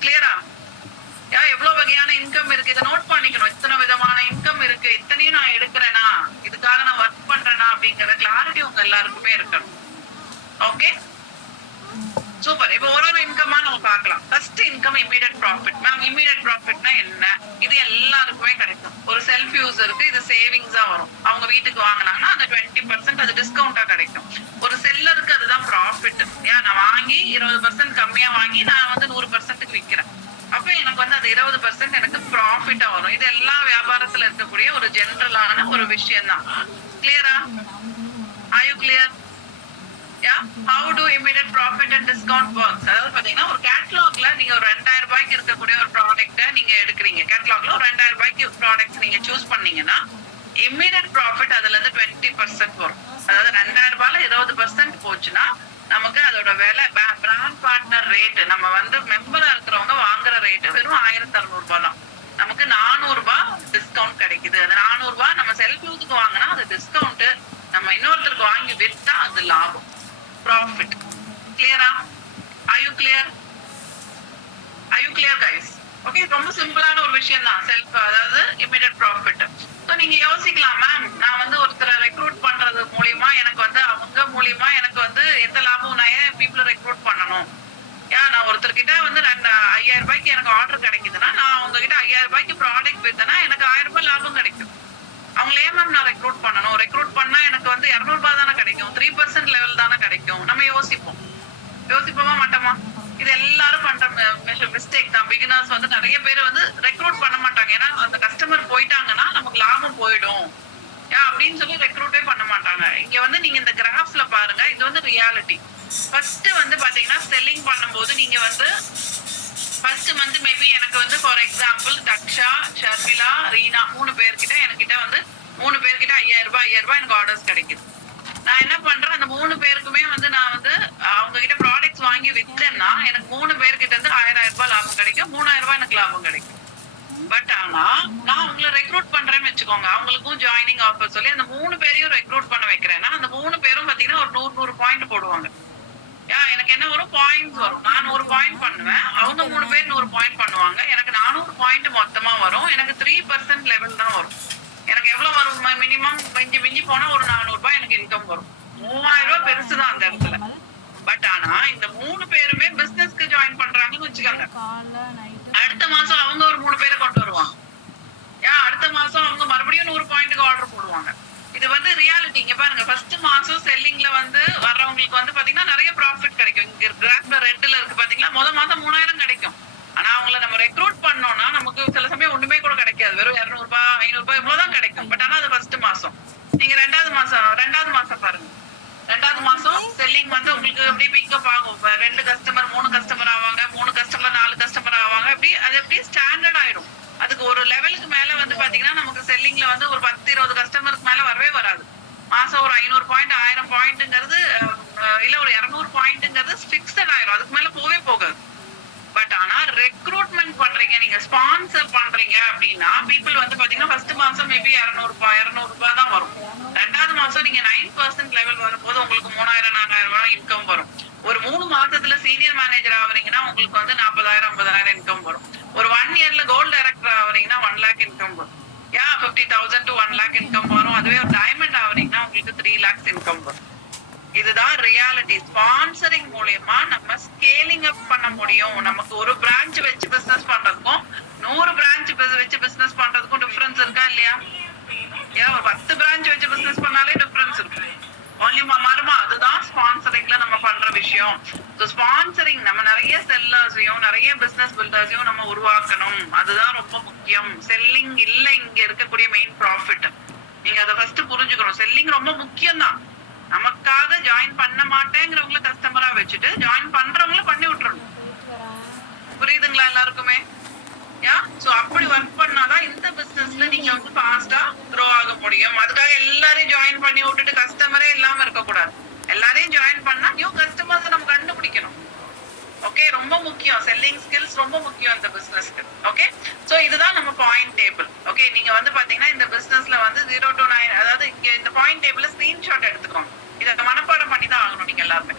கிளியரா? எவ்வளவு வகையான இன்கம் இருக்கு, இதை நோட் பண்ணிக்கணும். இத்தனை விதமான இன்கம் இருக்கு, இத்தனையும் நான் எடுக்கிறேனா, இதுக்காக நான் ஒர்க் பண்றேனா அப்படிங்கிற கிளாரிட்டி உங்க எல்லாருக்குமே இருக்கணும். Okay, super. இப்போ ஒரு இன்கமா நம்ம பார்க்கலாம். First income immediate profit. Ma'am, immediate ப்ராஃபிட்னா என்ன? இது எல்லாருக்குமே கிடைக்கும். ஒரு செல்ஃப் யூசருக்கு இது சேவிங்ஸா வரும். அவங்க வீட்டுக்கு வாங்கினாங்கன்னா அந்த 20% அது டிஸ்கவுண்டா கிடைக்கும். ஒரு செல்லருக்கு அதுதான் ப்ராஃபிட். நான் வாங்கி 20% கம்மியா வாங்கி நான் வந்து 100%க்கு விற்கிறேன். அப்ப எனக்கு வந்து அது 20% எனக்கு ப்ராஃபிட்டா வரும். இது எல்லா வியாபாரத்துல இருக்கக்கூடிய ஒரு ஜெனரலான ஒரு விஷயம் தான். கிளியரா? R you clear? How do immediate profit and discount works? அதாவது பாத்தீங்கன்னா ஒரு கேட்டலாக்ல நீங்க ஒரு 2000 ரூபாய்க்கு இருக்கக்கூடிய ஒரு ப்ராடக்ட்டை நீங்க எடுக்கிறீங்க. கேட்டலாக்ல ஒரு 2000 ரூபாய்க்கு ப்ராடக்ட் நீங்க சூஸ் பண்ணீங்கன்னா இம்மீடியட் ப்ராஃபிட் அதுல இருந்து 20% வரும். அதாவது 2000 ரூபாயில 20% போச்சுன்னா நமக்கு அதோட விலை பிராண்ட் பார்ட்னர் ரேட், நம்ம வந்து மெம்பரா இருக்கிறவங்க வாங்குற ரேட் வெறும் 1600 ரூபாய் தான். நமக்கு 400 ரூபாய் டிஸ்கவுண்ட் கிடைக்குது. அது 400 ரூபாய் நம்ம செல்ஃப் யூஸ்க்கு வாங்கினா அது டிஸ்கவுண்ட், நம்ம இன்னொருத்தருக்கு வாங்கி விற்றா அது லாபம், ப்ராஃபிட். கிளியரா? Are you clear? Are you clear guys? Okay, ரொம்ப சிம்பிளான ஒரு விஷயம் தான் செல்ஃப், அதாவது இமிடியட் ப்ராஃபிட். ஸோ நீங்க யோசிக்கலாம், மேம் நான் வந்து ஒருத்தரை ரெக்ரூட் பண்றது மூலியமா எனக்கு வந்து அவங்க மூலியமா எனக்கு வந்து எந்த லாபம், நான் ஏன் பீப்புளை ரெக்ரூட் பண்ணணும்? நான் ஒருத்தர்கிட்ட வந்து 5000 ரூபாய்க்கு எனக்கு ஆர்டர் கிடைக்குதுன்னா நான் உங்ககிட்ட 5000 ரூபாய்க்கு ப்ராடக்ட் வித்தனா எனக்கு 1000 ரூபாய் லாபம் கிடைக்கும். அவங்களே மேம் நான் ரெக்ரூட் பண்ணணும், ரெக்ரூட் பண்ணா எனக்கு வந்து 200 ரூபாய் தானே கிடைக்கும், 3% லெவல் தானே கிடைக்கும். நம்ம யோசிப்போமா மாட்டோமா? இது எல்லாரும் பண்ற மிஸ்டேக் தான். பிகினர்ஸ் வந்து நிறைய பேர் வந்து ரெக்ரூட் பண்ண மாட்டாங்க. ஏன்னா அந்த கஸ்டமர் போயிட்டாங்கன்னா நமக்கு லாபம் போயிடும் அப்படின்னு சொல்லி ரெக்ரூட்டே பண்ண மாட்டாங்க. இங்க வந்து நீங்க இந்த கிராஃப்ல பாருங்க, இது வந்து ரியாலிட்டி. ஃபர்ஸ்ட் வந்து பாத்தீங்கன்னா செல்லிங் பண்ணும்போது நீங்க வந்து ஃபர்ஸ்ட் மந்த் மேபி எனக்கு வந்து ஃபார் எக்ஸாம்பிள் தக்ஷா, ஷர்மிளா, ரீனா 3 பேர்கிட்ட என்கிட்ட வந்து 3 பேர்கிட்ட 5000 ரூபாய் எனக்கு ஆர்டர்ஸ் கிடைக்குது. நான் என்ன பண்றேன், அந்த 3 பேருக்குமே வந்து நான் வந்து அவங்க கிட்ட ப்ராடக்ட்ஸ் வாங்கி வித்தேன்னா எனக்கு 3 பேர்கிட்ட இருந்து 1000 ரூபாய் லாபம் கிடைக்கும், 3000 ரூபாய் எனக்கு லாபம் கிடைக்கும். பட் ஆனா நான் உங்களை ரெக்ரூட் பண்றேன்னு வச்சுக்கோங்க, அவங்களுக்கும் ஜாயினிங் ஆஃபர் சொல்லி அந்த 3 பேரையும் ரெக்ரூட் பண்ண வைக்கிறேன்னா அந்த 3 பேரும் பாத்தீங்கன்னா ஒரு 100 பாயிண்ட் போடுவாங்க. எனக்கு என்ன வரும், பாயிண்ட்ஸ் வரும். நான் 100 பாயிண்ட் பண்ணுவேன், அவங்க 3 பேர் 100 பாயிண்ட் பண்ணுவாங்க. எனக்கு 400 பாயிண்ட் மொத்தமா வரும். எனக்கு 3% லெவல் தான் வரும். எனக்கு எவ்வளவு வரும், மினிமம் மிஞ்சி போனா ஒரு 400 ரூபாய் எனக்கு இன்கம் வரும். 3000 ரூபாய் பெருசுதான் அந்த இடத்துல. பட் ஆனா இந்த 3 பேருமே பிசினஸ்க்கு ஜாயின் பண்றாங்கன்னு வச்சுக்கோங்க, அடுத்த மாசம் அவங்க ஒரு 3 பேரை கொண்டு வருவாங்க. அடுத்த மாசம் அவங்க மறுபடியும் 100 பாயிண்ட்டுக்கு ஆர்டர் போடுவாங்க. இது வந்து ரியாலிட்டி. இங்க பாருங்க, ஃபர்ஸ்ட் மாசம் செல்லிங்ல வந்து வர்றவங்களுக்கு வந்து பாத்தீங்கன்னா நிறைய ப்ராஃபிட் கிடைக்கும். இங்க கிராஃப்ல ரெட்ல இருக்கு பாத்தீங்களா, மாதம் 3000 கிடைக்கும். ஆனா அவங்கள நம்ம ரெக்ரூட் பண்ணோம்னா நமக்கு சில சமயம் ஒண்ணுமே கூட கிடைக்காது, வெறும் 200 ரூபாய் 500 ரூபாய் இவ்வளவுதான் கிடைக்கும். பட் ஆனா அது ஃபர்ஸ்ட் மாசம். நீங்க ரெண்டாவது மாசம் பாருங்க, ரெண்டாவது மாசம் செல்லிங் வந்து உங்களுக்கு எப்படி பிக்கப் ஆகும். 2 கஸ்டமர் 3 கஸ்டமர் ஆவாங்க, 3 கஸ்டமர் 4 கஸ்டமர் ஆவாங்க. அது எப்படி ஸ்டாண்டர்ட் ஆயிடும். அதுக்கு ஒரு லெவலுக்கு மேல வந்து பாத்தீங்கன்னா நமக்கு செல்லிங்ல வந்து ஒரு 10-20 கஸ்டமருக்கு மேல வரவே வராது. மாசம் ஒரு 500 பாயிண்ட் 1000 பாயிண்ட்ங்கிறது இல்ல ஒரு 200 பாயிண்ட்ங்கிறது பிக்ஸட் ஆயிரும், அதுக்கு மேல போவே போகாது. பட் ஆனா ரெக்ரூட்மெண்ட் பண்றீங்க, நீங்க ஸ்பான்சர் பண்றீங்க அப்படின்னா பீப்புள் வந்து பாத்தீங்கன்னா ஃபர்ஸ்ட் மாசம் மேபி 200 ரூபாய் தான் வரும். ரெண்டாவது மாசம் நீங்க 9% லெவல் வரும்போது உங்களுக்கு 3000-4000 ரூபாய் இன்கம் வரும். ஒரு 3 மாசத்துல சீனியர் மேனேஜர் ஆகுறீங்கன்னா உங்களுக்கு வந்து 40,000-50,000 இன்கம் வரும். ஒரு 1 இயர்ல கோல்டு டைரக்டர் ஆகுறீங்கன்னா 1 lakh இன்கம் வரும். 50,000 to 1 lakh இன்கம் வரும். அதுவே ஒரு டைமண்ட் ஆகுறீங்கன்னா உங்களுக்கு 3 lakhs இன்கம் வரும். இதுதான் ரியாலிட்டி. ஸ்பான்சரிங் மூலமா நம்ம ஸ்கேலிங் அப் பண்ண முடியும். நமக்கு ஒரு பிரான்ச் வச்சு பிசினஸ் பண்றதுக்கும் 100 பிரான்ச் வச்சு பிசினஸ் பண்றதுக்கும் டிஃபரன்ஸ் இருக்கா இல்லையா? 10 பிரான்ச் வச்சு பிசினஸ் பண்ணாலே டிஃபரன்ஸ் இருக்கு, வால்யூமா மாறுமா. அதுதான் ஸ்பான்சரிங்ல நம்ம பண்ற விஷயம். ஸ்பான்சரிங் நம்ம நிறைய செல்லர்ஸையும் நிறைய பிசினஸ் பில்டர்ஸையும் நம்ம உருவாக்கணும். அதுதான் ரொம்ப முக்கியம். செல்லிங் இல்ல இங்க இருக்கக்கூடிய மெயின் ப்ராஃபிட். நீங்க அதை ஃபர்ஸ்ட் புரிஞ்சுக்கணும். செல்லிங் ரொம்ப முக்கியம் தான். நமக்காக ஜாயின் பண்ண மாட்டேங்கிறவங்கள கஸ்டமரா வச்சுட்டு ஜாயின் பண்றவங்கள பண்ணி விட்டுறணும். புரியுதுங்களா எல்லாருக்குமே? அப்படி ஒர்க் பண்ணாதான் இந்த பிசினஸ்ல நீங்க வந்து ஃபாஸ்டா க்ரோ ஆக முடியும். அதுக்காக எல்லாரையும் ஜாயின் பண்ணி விட்டுட்டு கஸ்டமரே இல்லாம இருக்க கூடாது. எல்லாரையும் ஜாயின் பண்ணா நியூ கஸ்டமர்ஸ் நம்ம கண்டுபிடிக்கணும். ஓகே, ரொம்ப முக்கியம். செல்லிங் ஸ்கில்ஸ் ரொம்ப முக்கியம் இந்த பிசினஸ்க்கு. ஓகே, சோ இதுதான் நம்ம பாயிண்ட் டேபிள். ஓகே, நீங்க வந்து பாத்தீங்கன்னா இந்த பிசினஸ்ல வந்து 0 to 9, அதாவது இங்க இந்த பாயிண்ட் டேபிள்ல ஸ்கிரீன்ஷாட் எடுத்துக்கோங்க. இதை மனப்பாடம் பண்ணி தான் ஆகணும் நீங்க எல்லாருமே.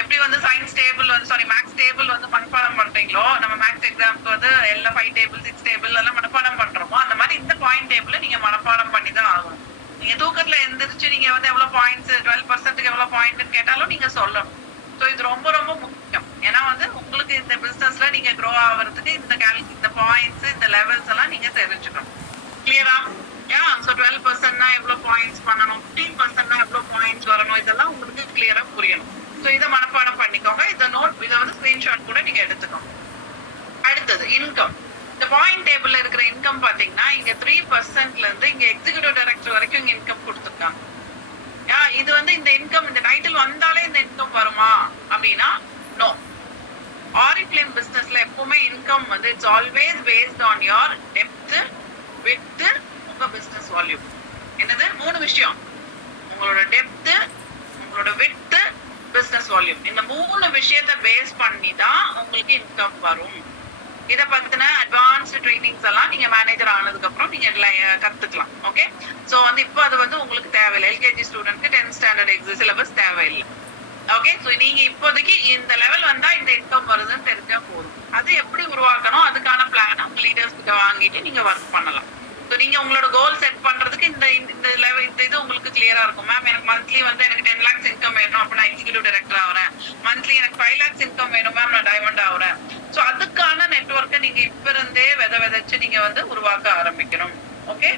எப்படி வந்து சயின்ஸ் டேபிள் வந்து மேக்ஸ் டேபிள் வந்து மனப்பாடம் பண்றீங்களோ, நம்ம மேக்ஸ் எக்ஸாம்க்கு வந்து எல்லாம் 5 டேபிள் 6 டேபிள் எல்லாம் மனப்பாடம் பண்றோமோ, அந்த மாதிரி இந்த பாயிண்ட் டேபிள் நீங்க மனப்பாடம் பண்ணி தான் ஆகணும். நீங்க தூக்கத்துல எந்திரிச்சு நீங்க வந்து எவ்வளவு பாயிண்ட்ஸ் 12%க்கு எவ்வளவு பாயிண்ட் கேட்டாலும் நீங்க சொல்லணும். ஸோ இது ரொம்ப ரொம்ப முக்கியம். ஏன்னா வந்து உங்களுக்கு இந்த பிசினஸ்ல நீங்க க்ரோ ஆகிறதுக்கு இந்த பாயிண்ட்ஸ் இந்த லெவல்ஸ் எல்லாம் நீங்க தெரிஞ்சுக்கணும். கிளியரா? ஸோ 12%னா எவ்வளவு பாயிண்ட்ஸ் பண்ணணும், 15%னா எவ்வளவு பாயிண்ட்ஸ் வரணும், இதெல்லாம் உங்களுக்கு கிளியரா புரியணும். ஸோ இதை மனப்பாடம் பண்ணிக்கோங்க. இதை வந்து ஸ்கிரீன்ஷாட் கூட நீங்க எடுத்துக்கோங்க. அடுத்தது இன்கம். இந்த பாயிண்ட் டேபிள்ல இருக்கிற இன்கம் பாத்தீங்கன்னா இங்க 3%ல இருந்து இங்க எக்ஸிகியூட்டிவ் டைரக்டர் வரைக்கும் இங்க இன்கம் கொடுத்துருக்காங்க. இது வந்து இந்த இன்கம் இந்த டைட்டில் வந்தாலே இந்த இன்கம் வருமா அப்படின்னா நோ. ஆரிஃப்ளேம் பிசினஸ்ல எப்பவுமே இன்கம் வந்து it's always based on your depth, width, உங்க பிசினஸ் வால்யூம். என்னது 3 விஷயம், உங்களோட டெப்த், உங்களோட விட்த், பிசினஸ் வால்யூம். இந்த 3 விஷயத்தை பேஸ் பண்ணி தான் உங்களுக்கு இன்கம் வரும். இதை பத்தின அட்வான்ஸ்டு ட்ரைனிங்ஸ் எல்லாம் நீங்க மேனேஜர் ஆனதுக்கு அப்புறம் நீங்க கத்துக்கலாம். ஓகே, சோ வந்து இப்போ அது வந்து உங்களுக்கு தேவையில்லை. எல்கேஜி ஸ்டூடெண்ட்க்கு 10th ஸ்டாண்டர்ட் சிலபஸ் தேவையில்லை. ஓகே, சோ நீங்க இப்போதைக்கு இந்த லெவல் வந்தா இந்த இன்கம் வருதுன்னு தெரிஞ்சா போதும். அது எப்படி உருவாக்கணும் அதுக்கான பிளான் உங்க லீடர்ஸ் கிட்ட வாங்கிட்டு நீங்க ஒர்க் பண்ணலாம். ஸோ நீங்க உங்களோட கோல் செட் பண்றதுக்கு இந்த லெவல் இந்த இது உங்களுக்கு கிளியரா இருக்கும். மேம் எனக்கு மந்த்லி வந்து எனக்கு 10 lakhs இன்கம் வேணும், அப்ப நான் எக்ஸிகியூட்டிவ் டைரக்டர் ஆகிறேன். மந்த்லி எனக்கு 5 lakhs இன்கம் வேணும் மேம், நான் டைமண்ட் ஆகிறேன். ஸோ அதுக்கான நெட்வொர்க்கை நீங்க இப்ப இருந்தே விதைச்சு நீங்க வந்து உருவாக்க ஆரம்பிக்கணும். ஓகே,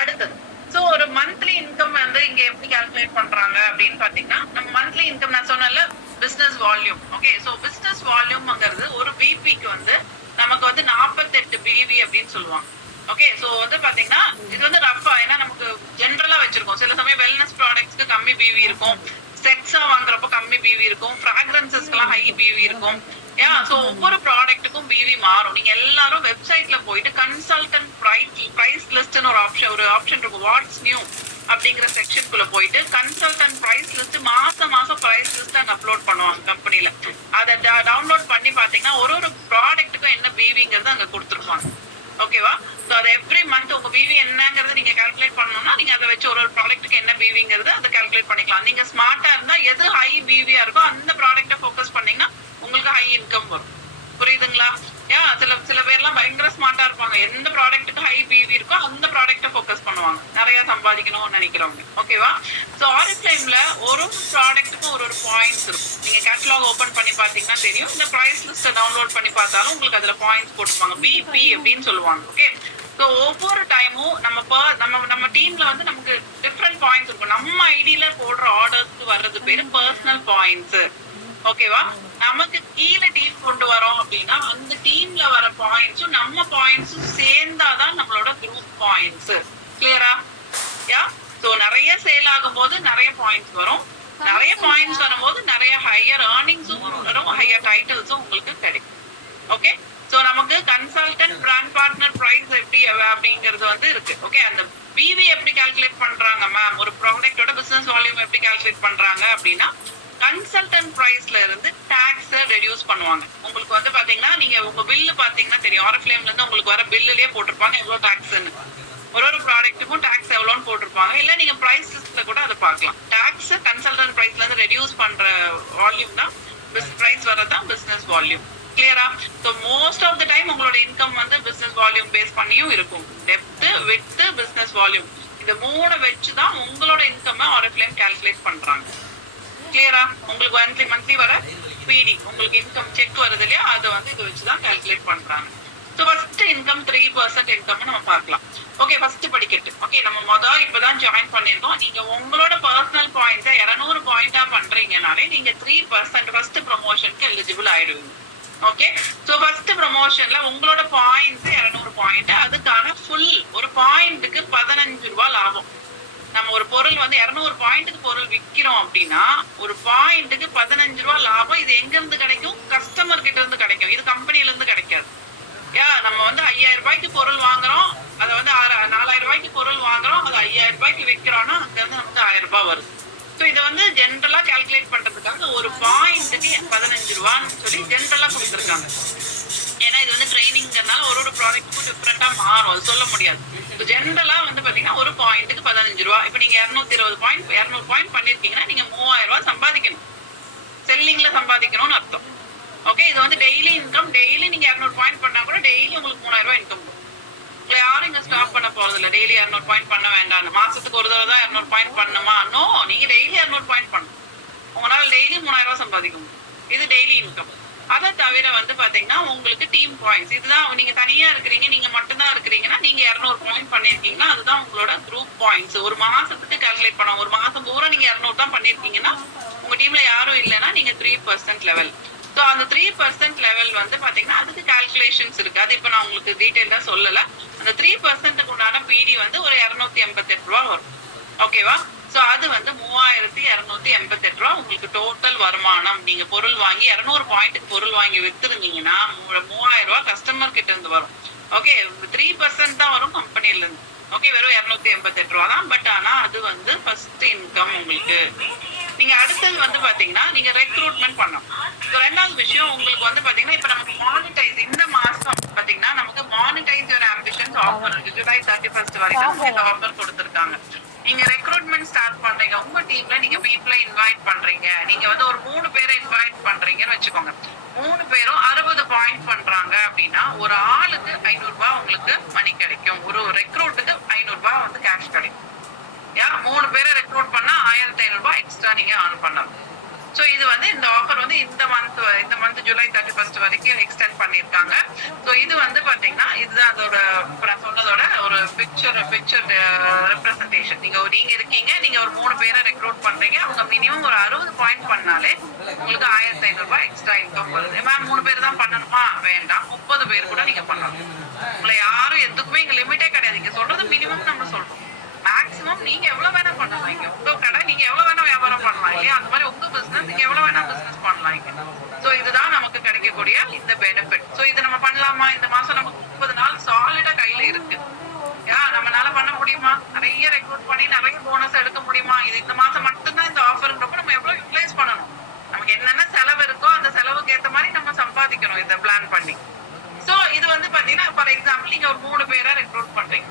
அடுத்தது சோ ஒரு மந்த்லி இன்கம் வந்து இங்க எப்படி கால்குலேட் பண்றாங்க அப்படின்னு பாத்தீங்கன்னா, நம்ம மந்த்லி இன்கம் நான் சொன்னல business volume. Okay, so business வால்யூம்ங்கிறது ஒரு பிபிக்கு வந்து நமக்கு வந்து 48 பிவி அப்படின்னு சொல்லுவாங்க. ஓகே, சோ வந்து பாத்தீங்கன்னா இது வந்து ரஃபா, ஏன்னா நமக்கு ஜென்ரலா வச்சிருக்கோம். சில சமயம் வெல்னஸ் ப்ராடக்ட்ஸ்க்கு கம்மி பிவி இருக்கும், செக்ஸா வாங்குறப்ப கம்மி பிவி இருக்கும், ஃப்ராக்ரன்சஸ்க்குலாம் ஹை பிவி இருக்கும். சோ ஒவ்வொரு ப்ராடக்ட்டுக்கும் பிவி மாறும். நீங்க எல்லாரும் வெப்சைட்ல போயிட்டு கன்சல்டன்ட் பிரைஸ் லிஸ்ட்னு ஒரு ஆப்ஷன் இருக்கும், வாட்ஸ் நியூ அப்படிங்கிற செக்ஷனுக்குள்ள போயிட்டு கன்சல்டன்ட் பிரைஸ் லிஸ்ட் மாசம் பிரைஸ் லிஸ்ட் அங்க அப்லோட் பண்ணுவாங்க கம்பெனில. அதை டவுன்லோட் பண்ணி பாத்தீங்கன்னா ஒரு ப்ராடக்ட்டுக்கும் என்ன பிவிங்கிறது அங்க கொடுத்துருப்பாங்க. ஓகேவா? ஸோ அது எவ்ரி மந்த் உங்க பிவி என்னங்கிறது நீங்க கால்குலேட் பண்ணணும்னா நீங்க அதை வச்சு ஒரு ப்ராடக்ட்டுக்கு என்ன பிவிங்கிறது அதை கால்குலேட் பண்ணிக்கலாம். நீங்க ஸ்மார்ட்டா இருந்தா எது ஹை பிவியா இருக்கோ அந்த ப்ராடக்ட்டை ஃபோக்கஸ் பண்ணீங்கன்னா உங்களுக்கு ஹை இன்கம் வரும். புரியுதுங்களா? சில பேர்லாம் பயங்கர ஸ்மார்ட்டா இருப்பாங்க, எந்த ப்ராடக்ட்டுக்கு ஹை பிவி இருக்கோ அந்த ப்ராடக்ட்டை ஃபோக்கஸ் பண்ணுவாங்க, நிறைய சம்பாதிக்கணும்னு நினைக்கிறவங்க. ஓகேவா? ஸோ ஆரிஃப்ளேம்ல ஒரு ப்ராடக்ட்டுக்கும் ஒரு பாயிண்ட்ஸ் இருக்கும். நீங்க கேட்டலாக் ஓபன் பண்ணி பாத்தீங்கன்னா தெரியும். இந்த பிரைஸ் லிஸ்ட்டை டவுன்லோட் பண்ணி பார்த்தாலும் உங்களுக்கு அதுல பாயிண்ட்ஸ் போட்டுருவாங்க, பிபி அப்படின்னு சொல்லுவாங்க. ஓகே, ஸோ ஒவ்வொரு டைமும் நம்ம டீம்ல வந்து நமக்கு டிஃப்ரெண்ட் பாயிண்ட்ஸ் இருக்கும். நம்ம ஐடியில போடுற ஆர்டர்ஸ்க்கு வர்றது பேரு பர்சனல் பாயிண்ட்ஸ். ஓகேவா? நமக்கு கீழே டீம் கொண்டு வரோம் அப்படின்னா அந்த டீம்ல வர பாயிண்ட்ஸும் நம்ம பாயிண்ட்ஸும் சேர்ந்தாதான் நம்மளோட குரூப் பாயிண்ட்ஸ். கிளியரா? சோ நிறைய சேல் ஆகும் போது நிறைய பாயிண்ட்ஸ் வரும், நிறைய பாயிண்ட்ஸ் வரும்போது நிறைய ஹையர் ஏர்னிங்ஸும் வரும், ஹையர் டைட்டில்ஸும் உங்களுக்கு கிடைக்கும். ஓகே, சோ நமக்கு கன்சல்டன்ட் பிராண்ட் பார்ட்னர் பிரைஸ் எப்படி அப்படிங்கிறது வந்து இருக்கு. ஓகே, அந்த பிவி எப்படி கால்குலேட் பண்றாங்க மேம், ஒரு ப்ராடக்டோட பிசினஸ் வால்யூம் எப்படி கால்குலேட் பண்றாங்க அப்படின்னா கன்சல்டன்ட் பிரைஸ்ல இருந்து டாக்ஸ் ரெடியூஸ் பண்ணுவாங்க. உங்களுக்கு வந்து பாத்தீங்கன்னா நீங்க உங்க பில்லு பாத்தீங்கன்னா தெரியும், ஆரிஃப்ளேம்ல இருந்து உங்களுக்கு வர பில்லுலயே போட்டிருப்பாங்க எவ்வளவு டாக்ஸ்ன்னு. ஒரு ப்ராடக்ட்டுக்கும் டாக்ஸ் எவ்வளோன்னு போட்டிருப்பாங்க. இல்ல நீங்க பிரைஸ் லிஸ்ட்ல கூட அதை பார்க்கலாம். டாக்ஸ் கன்சல்டன்ட் பிரைஸ்ல இருந்து ரெடியூஸ் பண்ற வால்யூம் தான் பிரைஸ் வரதான் பிசினஸ் வால்யூம். கிளியரா? So most of the time உங்களோட இன்கம் வந்து பிசினஸ் வால்யூம் பேஸ் பண்ணியும் இருக்கும். டெப்த், வித், பிசினஸ் வால்யூம், இந்த மூணு வச்சுதான் உங்களோட இன்கம் ஆரிஃப்ளேம் கால்குலேட் பண்றாங்க. கிளியரா? உங்களுக்கு மந்த்லி வர பிடி, உங்களுக்கு இன்கம் செக் வருது இல்லையா, அதை வந்து இதை வச்சுதான் கால்குலேட் பண்றாங்க. ஸோ ஃபர்ஸ்ட் இன்கம் 3% இன்கம் நம்ம பார்க்கலாம். ஓகே, ஃபர்ஸ்ட் படிக்கட்டு. ஓகே, நம்ம இப்பதான் ஜாயின் பண்ணிருக்கோம். நீங்க உங்களோட பர்சனல் பாயிண்ட்ஸை 200 பாயிண்டா பண்றீங்கனாலே நீங்க 3% ஃபர்ஸ்ட் ப்ரொமோஷனுக்கு எலிஜிபிள் ஆயிடுவீங்க. ஓகே, சோ ஃபர்ஸ்ட் ப்ரொமோஷன்ல உங்களோட பாயிண்ட்ஸ் 200 பாயிண்ட், அதுக்கான ஃபுல் ஒரு பாயிண்ட்டுக்கு 15 ரூபாய் லாபம். நம்ம ஒரு பொருள் வந்து 200 பாயிண்ட்டுக்கு பொருள் விற்கிறோம் அப்படின்னா ஒரு பாயிண்ட்டுக்கு 15 ரூபாய் லாபம். இது எங்க இருந்து கிடைக்கும்? கஸ்டமர் கிட்ட இருந்து கிடைக்கும், இது கம்பெனில இருந்து கிடைக்காது. நம்ம வந்து 5000 ரூபாய்க்கு பொருள் வாங்குறோம், அதை வந்து 4000 ரூபாய்க்கு பொருள் வாங்குறோம், அது 5000 ரூபாய்க்கு விற்கிறோம்னா அங்க இருந்து நமக்கு 1000 ரூபாய் வருது. ஸோ இதை வந்து ஜென்ரலா கால்குலேட் பண்றதுக்காக ஒரு பாயிண்ட்டுக்கு 15 ரூபான்னு சொல்லி ஜென்ரலா கொடுத்துருக்காங்க. ஏன்னா இது வந்து ட்ரைனிங்கிறதுனால ஒரு ப்ராடக்ட்டுக்கும் டிஃப்ரெண்டா மாறும், அது சொல்ல முடியாது. ஜென்ரலா வந்து பாத்தீங்கன்னா ஒரு பாயிண்ட்டுக்கு 15 ரூபாய். இப்ப நீங்க 220 பாயிண்ட் 200 பாயிண்ட் பண்ணிருக்கீங்கன்னா நீங்க 3000 ரூபாய் சம்பாதிக்கணும், செல்லிங்ல சம்பாதிக்கணும்னு அர்த்தம். ஓகே, இது வந்து டெய்லி இன்கம். டெய்லி நீங்க 200 பாயிண்ட் பண்ணா கூட டெய்லி உங்களுக்கு 3000 ரூபாய் இன்கம் வரும். உங்களை யாரும் இங்க ஸ்டாப் பண்ண போறது இல்லை. டெய்லி 200 பாயிண்ட் பண்ண வேண்டாம், மாசத்துக்கு ஒரு தடவை தான் 200 பாயிண்ட் பண்ணுமா? நோ, நீங்க டெய்லி 200 பாயிண்ட் பண்ணணும். உங்களால டெய்லி 3000 ரூபாய் சம்பாதிக்க முடியும். இது டெய்லி இன்கம். அதை தவிர வந்து பாத்தீங்கன்னா உங்களுக்கு டீம் பாயிண்ட்ஸ், இதுதான். நீங்க தனியா இருக்கிறீங்க, நீங்க மட்டும்தான் இருக்கிறீங்கன்னா நீங்க 200 பாயிண்ட் பண்ணிருக்கீங்கன்னா அதுதான் உங்களோட குரூப் பாயிண்ட்ஸ். ஒரு மாசத்துக்கு கால்குலேட் பண்ணலாம். ஒரு மாசம் பூரா நீங்க 200 தான் பண்ணிருக்கீங்கன்னா உங்க டீம்ல யாரும் இல்லைன்னா நீங்க 3% லெவல். ஸோ அந்த 3% லெவல் வந்து பாத்தீங்கன்னா அதுக்கு கால்குலேஷன்ஸ் இருக்கு. அது இப்ப நான் உங்களுக்கு டீடைலா சொல்லல. அந்த 3%க்கு உண்டான பிடி வந்து ஒரு 288 ரூபாய் வரும். ஓகேவா? ஸோ அது வந்து 3288 ரூபாய் உங்களுக்கு டோட்டல் வருமானம். நீங்க பொருள் வாங்கி 200 பாயிண்ட்டுக்கு பொருள் வாங்கி வித்துருந்தீங்கன்னா 3000 ரூபாய் கஸ்டமர் கிட்ட இருந்து வரும். ஓகே, 3% தான் வரும் கம்பெனில இருந்து. ஓகே, வெறும் 288 ரூபாய் தான். பட் ஆனா அது வந்து ஃபர்ஸ்ட் இன்கம் உங்களுக்கு. நீங்க அடுத்தது வந்து பாத்தீங்கன்னா நீங்க ரெக்ரூட்மெண்ட் பண்ணணும். ரெண்டாவது விஷயம் உங்களுக்கு வந்து பாத்தீங்கன்னா இப்ப நமக்கு மானிட்டைஸ் இந்த மாசம் பாத்தீங்கன்னா நமக்கு மானிட்டைஸ் யுவர் ஆம்பிஷன்ஸ் ஆஃபர் இருக்கு. ஜூலை 31 வரைக்கும் இந்த ஆஃபர் கொடுத்திருக்காங்க. நீங்க ரெக்ரூட்மெண்ட் ஸ்டார்ட் பண்றீங்க, உங்க டீம்ல நீங்க பீப்புளை இன்வைட் பண்றீங்க. நீங்க வந்து ஒரு 3 பேரை இன்வைட் பண்றீங்கன்னு வச்சுக்கோங்க. 3 பேரும் 60 பாயிண்ட் பண்றாங்க அப்படின்னா ஒரு ஆளுக்கு 500 ரூபாய் உங்களுக்கு மணி கிடைக்கும். ஒரு ரெக்ரூட்டுக்கு 500 ரூபாய் வந்து கேஷ் கிடைக்கும். 3 பேரை ரெக்ரூட் பண்ணா 1500 ரூபாய் எக்ஸ்ட்ரா நீங்க ஆன் பண்ணலாம். சோ இது வந்து இந்த ஆஃபர் வந்து இந்த மந்த் ஜூலை 31 வரைக்கும் எக்ஸ்டெண்ட் பண்ணிருக்காங்க. சோ இது வந்து பாத்தீங்கன்னா இதுதான் அதோட சொன்னதோட ஒரு பிக்சர் ரெப்ரசன்டேஷன். கண்டிஷன். நீங்க இருக்கீங்க, நீங்க ஒரு 3 பேரை ரெக்ரூட் பண்றீங்க, அவங்க மினிமம் ஒரு 60 பாயிண்ட் பண்ணாலே உங்களுக்கு 1500 ரூபாய் எக்ஸ்ட்ரா இன்கம் வருது. மேம் 3 பேர் தான் பண்ணணுமா? வேண்டாம், 30 பேர் கூட நீங்க பண்ணலாம். உங்களை யாரும் எதுக்குமே இங்க லிமிட்டே கிடையாது. இங்க சொல்றது மினிமம் நம்ம சொல்றோம். மேக்ஸிமம் நீங்க எவ்வளவு வேணா பண்ணலாம். இங்க உங்க கடை நீங்க எவ்வளவு வேணா வியாபாரம் பண்ணலாம் இல்லையா? அந்த மாதிரி உங்க பிசினஸ் நீங்க எவ்வளவு வேணா பிசினஸ் பண்ணலாம் இங்க. சோ இதுதான் நமக்கு கிடைக்கக்கூடிய இந்த பெனிஃபிட். சோ இது நம்ம பண்ணலாமா? இந்த மாசம் நமக்கு 30 நாள் சாலிடா கையில இருக்கு. நம்மளால பண்ண முடியுமா? நிறைய ரெக்ரூட் பண்ணி நிறைய போனஸ் எடுக்க முடியுமா? இது இந்த மாசம் மட்டும்தான் இந்த ஆஃபர்ன்றப்ப நம்ம எவ்வளவு யூட்டிலைஸ் பண்ணணும். நமக்கு என்னென்ன செலவு இருக்கோ அந்த செலவுக்கு ஏத்த மாதிரி நம்ம சம்பாதிக்கணும் இதை பிளான் பண்ணி. சோ இது வந்து பாத்தீங்கன்னா ஃபார் எக்ஸாம்பிள் நீங்க ஒரு 3 பேரை ரெக்ரூட் பண்றீங்க.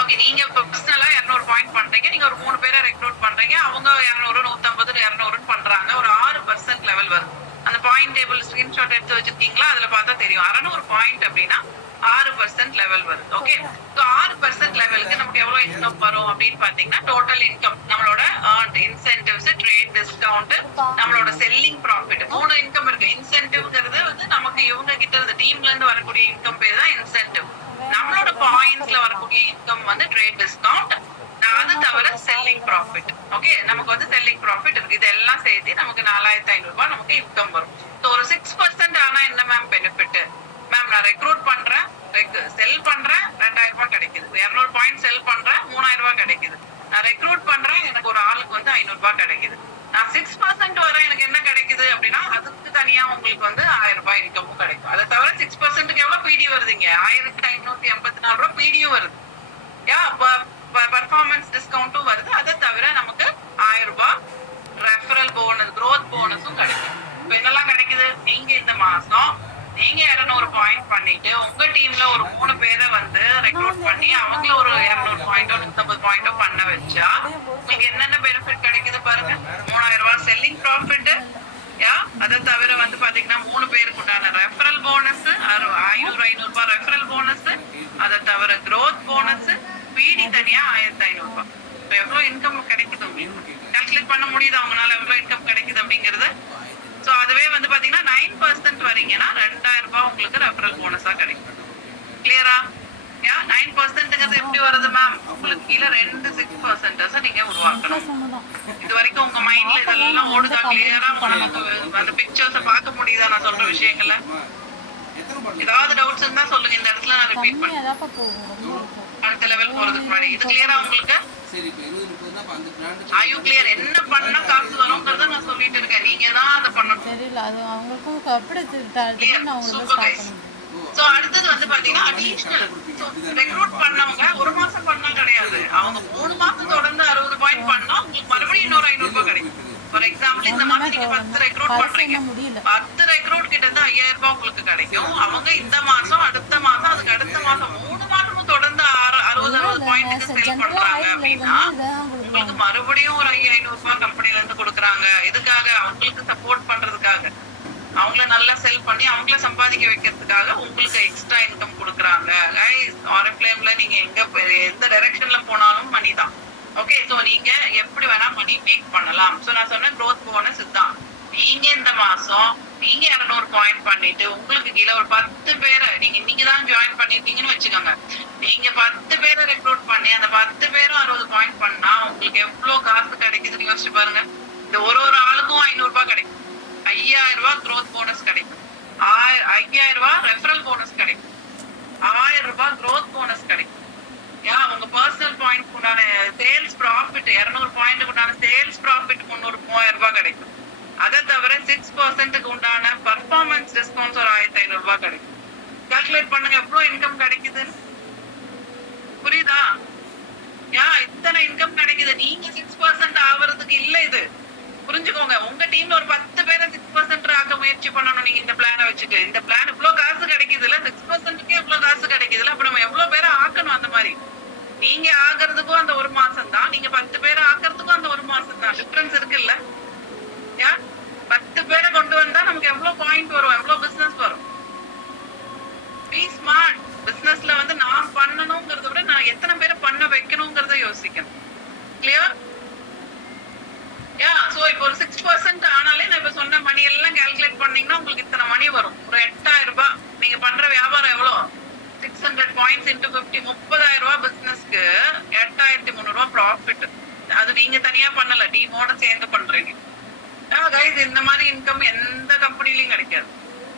ஓகே, நீங்க பர்சனலா 200 பாயிண்ட் பண்றீங்க, நீங்க ஒரு 3 பேரை ரெக்ரூட் பண்றீங்க, அவங்க 200 150 200 பண்றாங்க, ஒரு 6% லெவல் வருது. அந்த பாயிண்ட் டேபிள் ஸ்கிரீன்ஷாட் எடுத்து வச்சிருக்கீங்களா? அதுல பார்த்தா தெரியும் 600 பாயிண்ட் அப்படின்னா 6% லெவல் வருது. ஓகே, சோ 6% லெவலுக்கு நமக்கு எவ்வளவு இன்கம் வரும் அப்படின்னு பாத்தீங்கன்னா டோட்டல் இன்கம் நம்மளோட இன்சென்டிவ்ஸ், ட்ரேட் டிஸ்கவுண்ட், நம்மளோட செல்லிங் ப்ராஃபிட், 3 இன்கம் இருக்கு. இன்சென்டிவ்ங்கிறது வந்து நமக்கு இவங்க கிட்ட இருந்து டீம்ல இருந்து வரக்கூடிய இன்கம் பேர் தான் இன்சென்டிவ். நம்மளோட பாயிண்ட்ஸ்ல வரக்கூடிய இன்கம் வந்து ட்ரேட் டிஸ்கவுண்ட், அது தவிர செல்லிங் ப்ராஃபிட். ஓகே, நமக்கு வந்து செல்லிங் ப்ராஃபிட் இருக்கு. இதெல்லாம் சேர்த்து நமக்கு 4500 ரூபாய் நமக்கு இன்கம் வரும். ஸோ ஒரு 6% ஆனா என்ன மேம் பெனிஃபிட்? மேம் நான் ரெக்ரூட் பண்றேன், செல் பண்றேன், 2000 ரூபாய் கிடைக்குது. 200 பாயிண்ட் செல் பண்றேன், 3000 ரூபாய் கிடைக்குது. நான் ரெக்ரூட் பண்றேன், எனக்கு ஒரு ஆளுக்கு வந்து 500 ரூபாய் கிடைக்குது. நான் 6% வர எனக்கு என்ன கிடைக்குது அப்படின்னா அதுக்கு தனியா உங்களுக்கு வந்து 1000 ரூபாய் இன்கமும் கிடைக்கும். அதை தவிர 6%க்கு எவ்வளவு பிடி வருதுங்க? 1584 ரூபாய் பிடியும் வருது. பர்ஃபார்மன்ஸ் டிஸ்கவுண்ட்டும் வருது. அதை தவிர நமக்கு 1000 ரூபாய் ரெஃபரல் போனஸ், க்ரோத் போனஸும் கிடைக்கும். இப்போ என்னெல்லாம் கிடைக்குது? நீங்க இந்த மாசம் நீங்க 200 பாயிண்ட் பண்ணிட்டு உங்க டீம்ல ஒரு 3 பேரை வந்து ரெக்ரூட் பண்ணி அவங்கள ஒரு 200 பாயிண்டோ 150 பாயிண்டோ பண்ண வச்சா உங்களுக்கு என்னென்ன பெனிஃபிட் கிடைக்குது பாருங்க. 3000 ரூபாய் செல்லிங் ப்ராஃபிட், அதை தவிர வந்து பாத்தீங்கன்னா 3 பேருக்கு உண்டான ரெஃபரல் போனஸ் 500 ரூபாய் ரெஃபரல் போனஸ், அதை தவிர க்ரோத் போனஸ், பிடி தனியா 1500 ரூபாய். இப்போ எவ்வளவு இன்கம் கிடைக்குது உங்களுக்கு கால்குலேட் பண்ண முடியுது அவங்களால எவ்வளவு இன்கம் கிடைக்குது அப்படிங்கிறது. சோ அதுவே வந்து பாத்தீங்கன்னா 9% வரீங்கன்னா 2000 ரூபாய் உங்களுக்கு ரெஃபரல் போனஸா கிடைக்கும். கிளியரா? 9%ங்கிறது எப்படி வருது மேம்? உங்களுக்கு கீழே 2 6% நீங்க உருவாக்கணும். இது வரைக்கும் உங்க மைண்ட்ல இதெல்லாம் ஓடுதா? கிளியரா உங்களுக்கு அந்த பிக்சர்ஸ பார்க்க முடியுதா நான் சொல்ற விஷயங்கள்ல? ஏதாவது டவுட்ஸ் இருந்தா சொல்லுங்க, இந்த இடத்துல நான் ரிப்பீட் பண்றேன் அடுத்த லெவல் போறதுக்கு முன்னாடி. இது கிளியரா உங்களுக்கு? R you clear? என்ன பண்ணா காசு வரும்ங்கறத நான் சொல்லிட்டு இருக்கேன், நீங்க தான் அத பண்ணணும். தெரியல, அது அவங்களுக்கும் அப்படி தெரியல. Super guys. சோ அடுத்து வந்து பாத்தீங்கன்னா அடிஷனல் ரெக்ரூட் பண்ணவங்க ஒரு மாசம் பண்ணா கிடையாது, அவங்க 3 மாசம் தொடர்ந்து 60 பாயிண்ட் பண்ணா உங்களுக்கு மறுபடியும் இன்னொரு 500 ரூபாய் கிடைக்கும். ஃபார் எக்ஸாம்பிள் இந்த மாசம் நீங்க 10 ரெக்ரூட் பண்றீங்க, 10 ரெக்ரூட் கிட்ட இருந்து 5000 ரூபாய் உங்களுக்கு கிடைக்கும். அவங்க இந்த மாசம் அடுத்த மாசம் அதுக்கு அடுத்த மாசம் 3 மாசமும் தொடர்ந்து 60 பாயிண்ட்க்கு செல் பண்றாங்க அப்படின்னா உங்களுக்கு மறுபடியும் ஒரு 500 ரூபாய் கம்பெனில இருந்து கொடுக்குறாங்க. இதுக்காக அவங்களுக்கு சப்போர்ட் பண்றதுக்காக, அவங்கள நல்லா செல் பண்ணி அவங்கள சம்பாதிக்க வைக்கிறதுக்காக உங்களுக்கு எக்ஸ்ட்ரா இன்கம் கொடுக்குறாங்க. ஆர்எஃப்எம்ல நீங்க எந்த டைரக்ஷன்ல போனாலும் மணி தான். ஓகே, சோ நீங்க எப்படி வேணா மணி மேக் பண்ணலாம். சோ நான் சொன்ன க்ரோத் போனஸ் இதுதான். நீங்க இந்த மாசம் நீங்க 200 பாயிண்ட் பண்ணிட்டு உங்களுக்கு கீழே ஒரு 10 பேரை நீங்க இன்னைக்குதான் ஜாயின் பண்ணிருக்கீங்கன்னு வச்சுக்கோங்க. நீங்க 10 பேரை ரெக்ரூட் பண்ணி அந்த 10 பேரும் 60 பாயிண்ட் பண்ணா உங்களுக்கு எவ்வளவு காசு கிடைக்குதுன்னு யோசிச்சு பாருங்க. இந்த ஒரு ஆளுக்கும் 500 ரூபாய் கிடைக்கும், 5000 ரூபாய் க்ரோத் போனஸ் கிடைக்கும், 5000 ரூபாய் ரெஃபரல் போனஸ் கிடைக்கும், 1000 ரூபாய் க்ரோத் போனஸ் கிடைக்கும். உங்க பர்சனல் பாயிண்ட் உண்டான சேல்ஸ் ப்ராஃபிட் 200 பாயிண்ட் உண்டான சேல்ஸ் ப்ராஃபிட் 3000 ரூபாய் கிடைக்கும். அதை தவிர 6%க்கு உண்டான பர்ஃபார்மன்ஸ் டிஸ்கவுண்ட்ஸ் ஒரு 1500 ரூபாய் கிடைக்கும். கால்குலேட் பண்ணுங்க எவ்வளவு இன்கம் கிடைக்குதுன்னு. புரியுதா? இத்தனை இன்கம் கிடைக்குது. நீங்க 6% ஆவறதுக்கு இல்ல இது, புரிஞ்சுக்கோங்க. உங்க டீம்ல ஒரு 10 பேரை 6% ஆக்க முயற்சி பண்ணணும். நீங்க இந்த பிளான வச்சுட்டு, இந்த பிளான் இவ்வளவு காசு கிடைக்குதுல, 6%க்கே இவ்வளவு காசு கிடைக்குதுல, அப்ப நம்ம எவ்வளவு பேரை ஆக்கணும். அந்த மாதிரி நீங்க ஆகிறதுக்கும் அந்த ஒரு மாசம் தான், நீங்க 10 பேரை ஆக்கிறதுக்கும் அந்த ஒரு மாசம் தான் டிஃபரன்ஸ் இருக்குல்ல. 10 பேரை கொண்டு வந்தா நமக்கு எவ்வளவு பாயிண்ட் வரும், எவ்வளவு பிசினஸ் வரும். Be smart. பிசினஸ்ல வந்து நான் பண்ணணுங்கிறத விட நான் எத்தனை பேரை பண்ண வைக்கணுங்கிறத யோசிக்கணும். கிளியர்? சோ இப்போ ஒரு 6% ஆனாலே நான் இப்ப சொன்ன மணி எல்லாம் கால்குலேட் பண்ணீங்கன்னா உங்களுக்கு இத்தனை மணி வரும். ஒரு 8000 ரூபாய். நீங்க பண்ற வியாபாரம் எவ்வளவு? 600 600 பாயிண்ட்ஸ் இன்டு 50 30,000 ரூபாய் பிசினஸ்க்கு 8,300 ரூபாய் ப்ராஃபிட். அது நீங்க தனியா பண்ணல, டீமோட சேர்ந்து பண்றீங்க. கைஸ் இந்த மாதிரி இன்கம் எந்த கம்பெனிலயும் கிடைக்காது.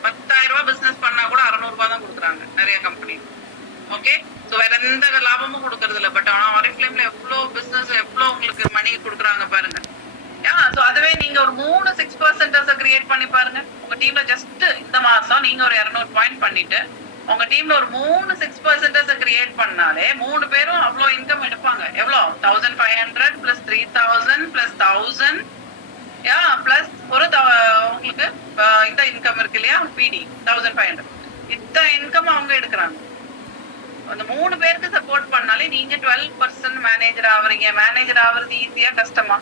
10,000 ரூபாய் பிசினஸ் பண்ணா கூட 600 ரூபாய் தான் கொடுக்குறாங்க நிறைய கம்பெனி. ஓகே, ஸோ வேற எந்த லாபமும் கொடுக்கறது இல்லை. பட் ஆனால் Oriflameல எவ்வளோ பிசினஸ் எவ்வளோ உங்களுக்கு மணி கொடுக்குறாங்க பாருங்க. ஸோ அதுவே நீங்க ஒரு 6% கிரியேட் பண்ணி பாருங்க. உங்க டீம்ல ஜஸ்ட் இந்த மாசம் நீங்க ஒரு 200 பாயிண்ட் பண்ணிட்டு உங்க டீம்ல ஒரு 6% கிரியேட் பண்ணாலே 3 பேரும் அவ்வளோ இன்கம் எடுப்பாங்க. எவ்வளோ? 1,500 பிளஸ் 3,000 பிளஸ் 1,000 பிளஸ் ஒரு உங்களுக்கு இந்த இன்கம் இருக்கு இல்லையா, பிடி 1,500. இந்த இன்கம் அவங்க எடுக்கிறாங்க. அந்த 3 பேருக்கு சப்போர்ட் பண்ணாலே நீங்க 12% மேனேஜர் ஆவறீங்க. மேனேஜர் ஆவறது ஈஸியா கஷ்டமா?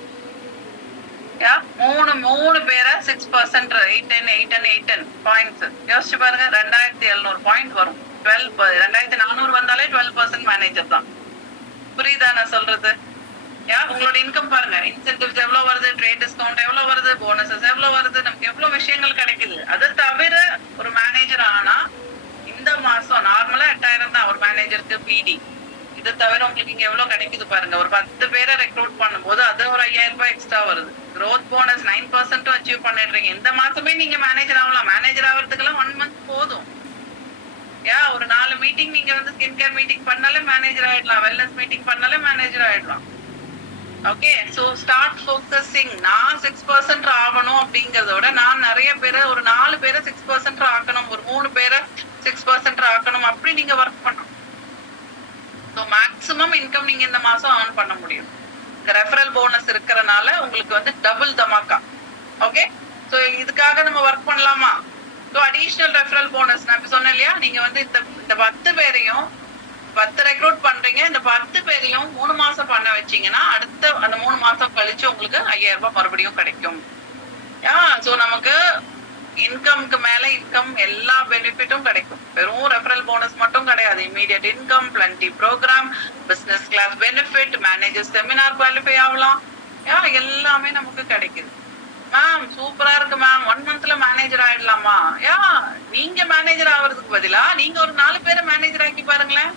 மூணு பேரை 6% 810 பாயிண்ட்ஸ் யோசிச்சு பாருங்க. 2,700 பாயிண்ட் வரும். 2,400 வந்தாலே 12% மேனேஜர் தான். புரியுதா நான் சொல்றது? உங்களோட இன்கம் பாருங்க. இன்சென்டிவ்ஸ் எவ்வளவு வருது, ட்ரேட் டிஸ்கவுண்ட் எவ்வளவு வருது, போனஸஸ் எவ்வளவு வருது, நமக்கு எவ்வளவு விஷயங்கள் கிடைக்குது. அதை தவிர ஒரு மேனேஜர் ஆனா இந்த மாசம் நார்மலா 8,000 தான் ஒரு மேனேஜருக்கு பிடி. இதை தவிர உங்களுக்கு இங்க எவ்வளவு கிடைக்குது பாருங்க. ஒரு 10 பேரை ரெக்ரூட் பண்ணும்போது அது ஒரு 5,000 ரூபாய் எக்ஸ்ட்ரா வருது. க்ரோத் போனஸ் 9% அச்சீவ் பண்ணிடுறீங்க. இந்த மாசமே நீங்க மேனேஜர் ஆகலாம். மேனேஜர் ஆகிறதுக்கெல்லாம் 1 மந்த் போதும். ஒரு 4 மீட்டிங் நீங்க வந்து ஸ்கின் கேர் மீட்டிங் பண்ணாலே மேனேஜர் ஆயிடலாம். வெல்னஸ் மீட்டிங் பண்ணாலே மேனேஜர் ஆயிடலாம். Okay, so start focusing. நான் 6% ஆகணும் அப்படிங்கறத விட நான் நிறைய பேரை ஒரு 4 பேரை 6% ஆக்கணும், ஒரு 3 பேரை 6% ஆக்கணும், அப்படி நீங்க ஒர்க் பண்ணணும். ஸோ மேக்ஸிமம் இன்கம் நீங்க இந்த மாசம் ஏர்ன் பண்ண முடியும். இந்த ரெஃபரல் போனஸ் இருக்கிறனால உங்களுக்கு வந்து டபுள் தமாக்கா. ஓகே, ஸோ இதுக்காக நம்ம ஒர்க் பண்ணலாமா? ஸோ அடிஷனல் ரெஃபரல் போனஸ் நான் இப்ப சொன்னேன் இல்லையா, நீங்க வந்து இந்த 10 பேரையும் 10 ரெக்ரூட் பண்றீங்க. இந்த 10 பேரையும் 3 மாசம் பண்ண வச்சீங்கன்னா அடுத்த அந்த 3 மாசம் கழிச்சு உங்களுக்கு 5,000 ரூபாய் மறுபடியும் கிடைக்கும். ஸோ நமக்கு இன்கம்க்கு மேல இன்கம் எல்லா பெனிஃபிட்டும் கிடைக்கும். வெறும் ரெஃபரல் போனஸ் மட்டும் கிடையாது. Immediate income, plenty program, business class benefit, manager seminar qualify ஆகலாம். எல்லாமே நமக்கு கிடைக்குது. மேம் சூப்பரா இருக்கு மேம், 1 மந்த்ல மேனேஜர் ஆயிடலாமா? நீங்க மேனேஜர் ஆகிறதுக்கு பதிலா நீங்க ஒரு 4 பேரை மேனேஜர் ஆக்கி பாருங்களேன்.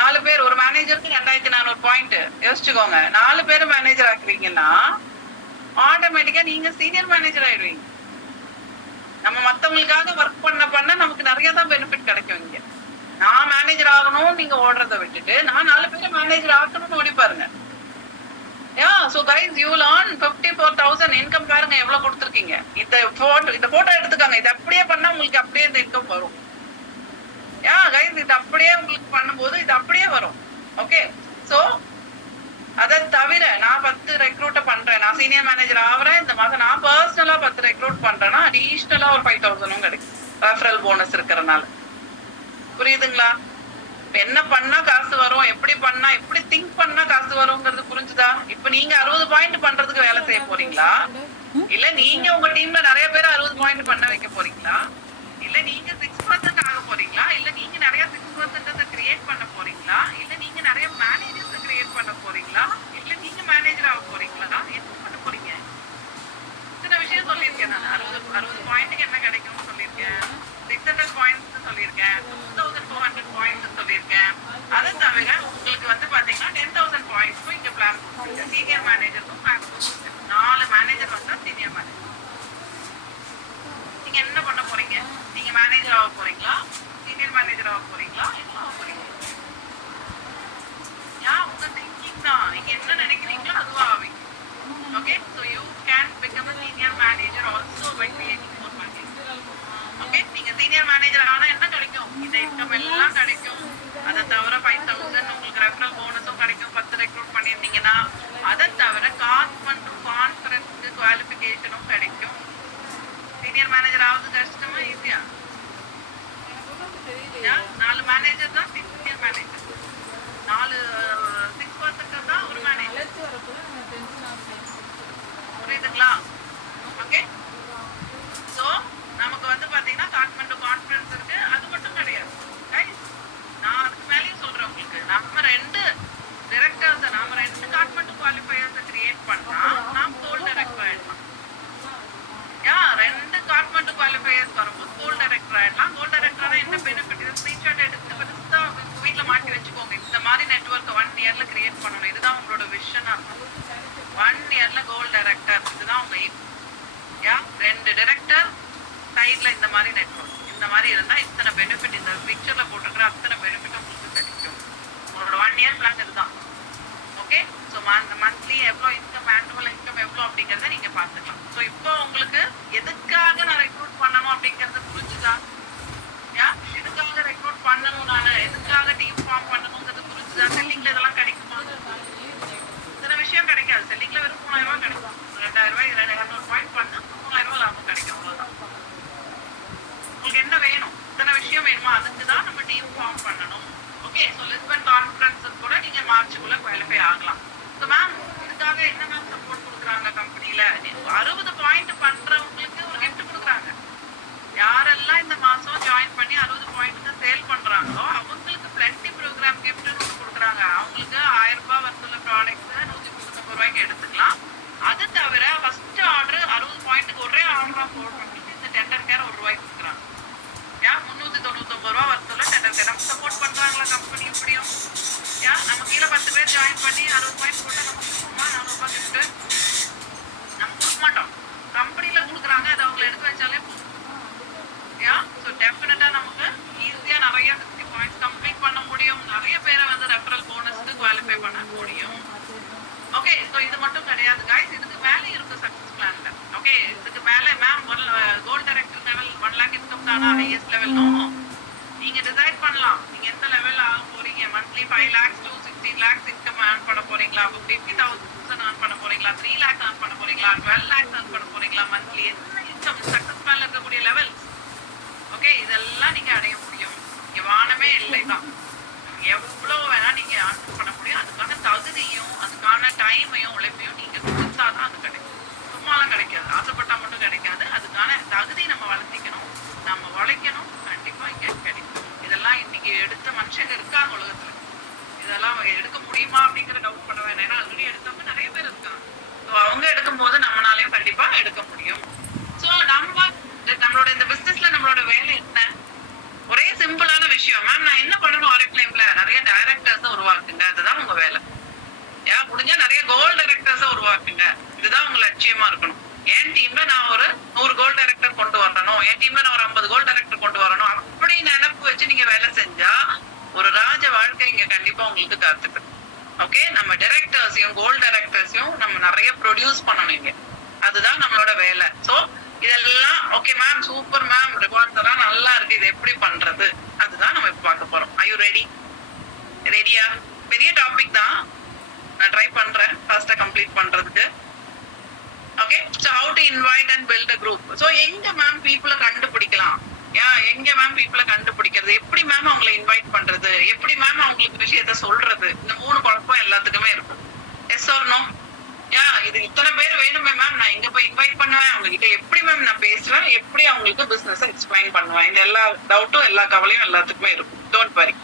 4 பேர் ஒரு மேனேஜருக்கு 2,400 பாயிண்ட் யோசிச்சுக்கோங்க. 4 பேரை மேனேஜர் ஆக்குறீங்கன்னா ஆட்டோமேட்டிக்கா நீங்க சீனியர் மேனேஜர் ஆயிடுவீங்க. நம்ம மத்தவங்களுக்காக ஒர்க் பண்ண நமக்கு நிறைய தான் பெனிஃபிட் கிடைக்கும். இங்க நான் மேனேஜர் ஆகணும் நீங்க ஓடுறத விட்டுட்டு நான் 4 பேரை மேனேஜர் ஆக்கணும்னு ஓடி பாருங்க. So guys, you learn 54,000 income பாருங்க எவ்வளவு கொடுத்துருக்கீங்க. இந்த போட்டோ எடுத்துக்காங்க. இது அப்படியே பண்ணா உங்களுக்கு அப்படியே இந்த இன்கம் வரும். guys, இது அப்படியே உங்களுக்கு பண்ணும்போது இது அப்படியே வரும். ஓகே, சோ அதை தவிர நான் 10 ரெக்ரூட்ட பண்றேன், நான் சீனியர் மேனேஜர் ஆகிறேன். இந்த மாதம் நான் பர்சனலா 10 ரெக்ரூட் பண்றேன்னா அடிஷனலா ஒரு 5,000 கிடைக்கும் ரெஃபரல் போனஸ் இருக்கிறனால. புரியுதுங்களா? என்ன பண்ணா காசு வரும், எப்படி பண்ணா, எப்படி திங்க் பண்ணா காசு வரும்ங்கிறது புரிஞ்சுதா? இப்ப நீங்க 60 பாயிண்ட் பண்றதுக்கு வேலை செய்ய போறீங்களா, இல்ல நீங்க உங்க டீம்ல நிறைய பேர் 60 பாயிண்ட் பண்ண வைக்க போறீங்களா, இல்ல நீங்க 6% ஆக போறீங்களா, இல்ல நீங்க நிறைய 6% கிரியேட் பண்ண போறீங்களா, இல்ல நீங்க நிறைய மேனேஜர்ஸ் கிரியேட் பண்ண போறீங்களா, இல்ல நீங்க மேனேஜர் ஆக போறீங்களா, என்ன பண்ண போறீங்க? இத்தனை விஷயம் சொல்லியிருக்கேன் நான். 60 பாயிண்ட்டுக்கு என்ன கிடைக்கும்னு சொல்லியிருக்கேன், 600 பாயிண்ட்ஸ் சொல்லியிருக்கேன், 2,400 பாயிண்ட்ஸ் சொல்லியிருக்கேன். அதை தவிர உங்களுக்கு வந்து பாத்தீங்கன்னா 10,000 பாயிண்ட்ஸும் இங்க பிளான் கொடுத்துருக்கேன். சீனியர் மேனேஜருக்கும் பிளான் கொடுத்துருக்கேன். 4 மேனேஜர் வந்தா சீனியர் மேனேஜர். நீங்க என்ன பண்ண போறீங்க? நீங்க மேனேஜர் ஆக போறீங்களா, சீனியர் மேனேஜர் ஆக போறீங்களா, என்ன ஆக போறீங்க? உங்க திங்கிங் தான். நீங்க என்ன நினைக்கிறீங்களோ அதுவா ஆவீங்க. Okay, so you can become a senior manager also by creating more money. Okay, நீங்க சீனியர் மேனேஜர் ஆனா என்ன கிடைக்கும்? இந்த இன்கம் எல்லாம் கிடைக்கும். அதை தவிர 5,000 உங்களுக்கு ரெஃபரல் போனஸும் கிடைக்கும். 10 ரெக்ரூட் பண்ணியிருந்தீங்கன்னா அதை தவிர கான்ஃபரன்ஸ்க்கு குவாலிஃபிகேஷனும் கிடைக்கும். சீனியர் மேனேஜர் ஆகுது கஷ்டமா ஈஸியா? 4 மேனேஜர் தான் சீனியர் மேனேஜர். 6% தான் ஒரு மேனேஜர். புரியுதுங்களா? ஓகே, சோ நமக்கு வந்து பாத்தீங்கன்னா காட்மண்டு கான்ஃபரன்ஸ் இருக்கு. அது மட்டும் கிடையாது, நான் அதுக்கு மேலேயும் சொல்றேன் உங்களுக்கு. நம்ம 2 டைரக்டர்ஸ், நாம 2 காட்மண்டு குவாலிஃபையர்ஸ் கிரியேட் பண்ணா நாம் கோல்ட் டைரக்டர் ஆயிடலாம். 2 காட்மண்டு குவாலிஃபையர்ஸ் வரும்போது கோல்ட் டைரக்டர் ஆயிடலாம். கோல்ட் டைரக்டர்னா என்ன பெனிஃபிட்? ஸ்கிரீன்ஷாட் மாட்டி வச்சுக்கோங்க. இந்த மாதிரி நெட்வொர்க் 1 இயர்ல கிரியேட் பண்ணணும். இதுதான் உங்களோட விஷனா. 1 இயர்ல கோல் டைரக்டர், இதுதான் உங்க எய்ம். யா 2 டைரக்டர் சைட்ல இந்த மாதிரி நெட்வொர்க், இந்த மாதிரி இருந்தா இத்தனை பெனிஃபிட், இந்த பிக்சர்ல போட்டுக்கிற அத்தனை பெனிஃபிட் உங்களுக்கு கிடைக்கும். உங்களோட 1 இயர் பிளான் இதுதான். ஓகே, ஸோ மந்த்லி எவ்வளோ இன்கம், ஆனுவல் இன்கம் எவ்வளோ அப்படிங்கிறத நீங்க பாத்துக்கலாம். ஸோ இப்போ உங்களுக்கு எதுக்காக நான் ரெக்ரூட் பண்ணணும் அப்படிங்கறது புரிஞ்சுதா? யா எதுக்காக ரெக்ரூட் பண்ணணும், நான் எதுக்காக டீம் ஃபார்ம் பண்ணணுங்கிறது புரிஞ்சுதா? செல்லிங்ல இதெல்லாம் கிடைக்குமா? இத்தனை விஷயம் கிடைக்காது. செல்லிங்ல வெறும் 3000 ரூபாய் கிடைக்கும். 2000 ரூபாய் 200 பாயிண்ட் பண்ணா 3000 ரூபாய் லாபம் கிடைக்கும். அவ்வளவுதான். உங்களுக்கு என்ன வேணும்? இத்தனை விஷயம் வேணுமா? அதுக்கு தான் நம்ம டீம் ஃபார்ம் பண்ணணும். ஓகே, ஸோ லிஸ்பன் கான்ஃபரன்ஸ் கூட நீங்க மார்ச்சுக்குள்ள குவாலிஃபை ஆகலாம். ஸோ மேம் இதுக்காக என்ன மேம் சப்போர்ட் கொடுக்குறாங்க கம்பெனில? 60 பாயிண்ட் பண்றவங்களுக்கு ஒரு கிஃப்ட் கொடுக்குறாங்க. யாரெல்லாம் இந்த மாசம் ஜாயின் பண்ணி 60 பாயிண்ட் சேல் பண்றாங்களோ அவங்களுக்கு பிளண்டி ப்ரோக்ராம் கிஃப்ட் கொடுக்குறாங்க. அவங்களுக்கு 1000 ரூபாய் வரதுள்ள ப்ராடக்ட்ஸ் 139 ரூபாய்க்கு எடுத்துக்கலாம். அது தவிர ஃபர்ஸ்ட் ஆர்டர் 60 பாயிண்ட்டுக்கு ஒரே ஆர்டரா போடுறவங்களுக்கு இந்த டெண்டர் கேர் 1 ரூபாய்க்கு கொடுக்குறாங்க. யா 399 ரூபாய் வரதுள்ள டெண்டர் கேர் நம்ம சப்போர்ட் பண்றாங்களா கம்பெனி? இப்படியும் யா நம்ம கீழே 10 பேர் ஜாயின் பண்ணி 60 பாயிண்ட் போட்டா நம்ம கொடுப்போமா? 400 ரூபாய் கிஃப்ட் நம்ம கொடுக்க மாட்டோம். கம்பெனில கொடுக்குறாங்க, அதை அவங்களை எடுக்க வச்சாலே போதும். யா ஸோ டெஃபினட்டா நமக்கு ஈஸியா நிறைய 60 பாயிண்ட்ஸ் கம்ப்ளீட் பண்ண முடியும். நிறைய பேரை வந்து ரெஃபரல் போனஸ்க்கு குவாலிஃபை பண்ண முடியும். ஓகே, ஸோ இது மட்டும் கிடையாது கைஸ், இதுக்கு மேலே இருக்கு சக்சஸ் பிளான்ல. ஓகே, இதுக்கு மேலே mam gold director level 1 lakh income தானா ஹையஸ்ட் லெவல்? நோ, நீங்க டிசைட் பண்ணலாம் நீங்க எந்த லெவல் ஆக போறீங்க. Monthly 5 lakhs to 16 lakhs income earn பண்ண போறீங்களா? 50,000 ஏர்ன் பண்ண போறீங்களா? 3 lakhs ஏர்ன் பண்ண போறீங்களா? 12 lakhs ஏர்ன் பண்ண போறீங்களா? மந்த்லி என்ன இன்கம் சக்சஸ் பிளான்ல இருக்கக்கூடிய லெவல். ஓகே, இதெல்லாம் நீங்க அடைய முடியும். இங்க வானமே இல்லைதான். எவ்வளவு வேணா நீங்க ஏர்ன் பண்ண முடியும். அதுக்கான தகுதியும் அதுக்கான டைமையும் உழைப்பையும் நீங்க கொடுத்தாதான் அது கிடைக்கும். சும்மாலாம் கிடைக்காது, ஆசைப்பட்டா மட்டும் கிடைக்காது. அதுக்கான தகுதி நம்ம வளர்த்திக்கணும், நம்ம உழைக்கணும். கண்டிப்பா இங்க கிடைக்கும். இதெல்லாம் இன்னைக்கு எடுத்த மனுஷங்க இருக்காங்க உலகத்துல. இதெல்லாம் எடுக்க முடியுமா அப்படிங்கிற டவுட் பண்ண வேண்டாம். ஏன்னா ஆல்ரெடி எடுத்தவங்க நிறைய பேர் இருக்காங்க. ஸோ அவங்க எடுக்கும் போது நம்மளாலையும் கண்டிப்பா எடுக்க முடியும். ஸோ நம்மளோட இந்த பிசினஸ்ல நம்மளோட வேலை என்ன? ஒரே சிம்பிளான விஷயம். மேம் நான் என்ன பண்ணணும்? ஆர்எஃப்லைம்ல நிறைய டைரக்டர்ஸ் உருவாக்குங்க, அதுதான் உங்க வேலை. ஏன் முடிஞ்சா நிறைய கோல்ட் டைரக்டர்ஸ் உருவாக்குங்க, இதுதான் உங்க லட்சியமா இருக்கணும். என் டீம்ல நான் ஒரு 100 கோல்ட் டைரக்டர் கொண்டு வரணும், என் டீம்ல நான் ஒரு 50 கோல்ட் டைரக்டர் கொண்டு வரணும், அப்படி நினைப்பு வச்சு நீங்க வேலை செஞ்சா ஒரு ராஜ வாழ்க்கை இங்க கண்டிப்பா உங்களுக்கு காத்துக்கு. ஓகே, நம்ம டைரக்டர்ஸையும் கோல்ட் டைரக்டர்ஸையும் நம்ம நிறைய ப்ரொடியூஸ் பண்ணணும் இங்க, அதுதான் நம்மளோட வேலை. சோ இதெல்லாம் okay ma'am, super ma'am, rewards எல்லாம் நல்லா இருக்கு, இது எப்படி பண்றது அதுதான் நம்ம இப்ப பார்க்க போறோம். I you ready? ரெடியா? பெரிய டாபிக் தான், நான் ட்ரை பண்றேன் ஃபாஸ்டா கம்ப்ளீட் பண்றதுக்கு. Okay, so how to invite and build a group. So எங்க மேம் பீப்புளை கண்டுபிடிக்கலாம்? எங்க மேம் பீப்புளை கண்டுபிடிக்கிறது? எப்படி மேம் அவங்களை இன்வைட் பண்றது? எப்படி மேம் அவங்களுக்கு விஷயத்த சொல்றது? இந்த 3 குழப்பம் எல்லாத்துக்குமே இருக்கும். Yes or no? இது இத்தனை பேர் வேணுமே மேம், நான் எங்க போய் இன்வைட் பண்ணுவேன், அவங்க கிட்ட எப்படி மேம் நான் பேசுவேன், எப்படி அவங்களுக்கு பிசினஸ் எக்ஸ்பிளைன் பண்ணுவேன்? இந்த எல்லா டவுட்டும் எல்லா கவலையும் எல்லாத்துக்குமே இருக்கும். Don't worry.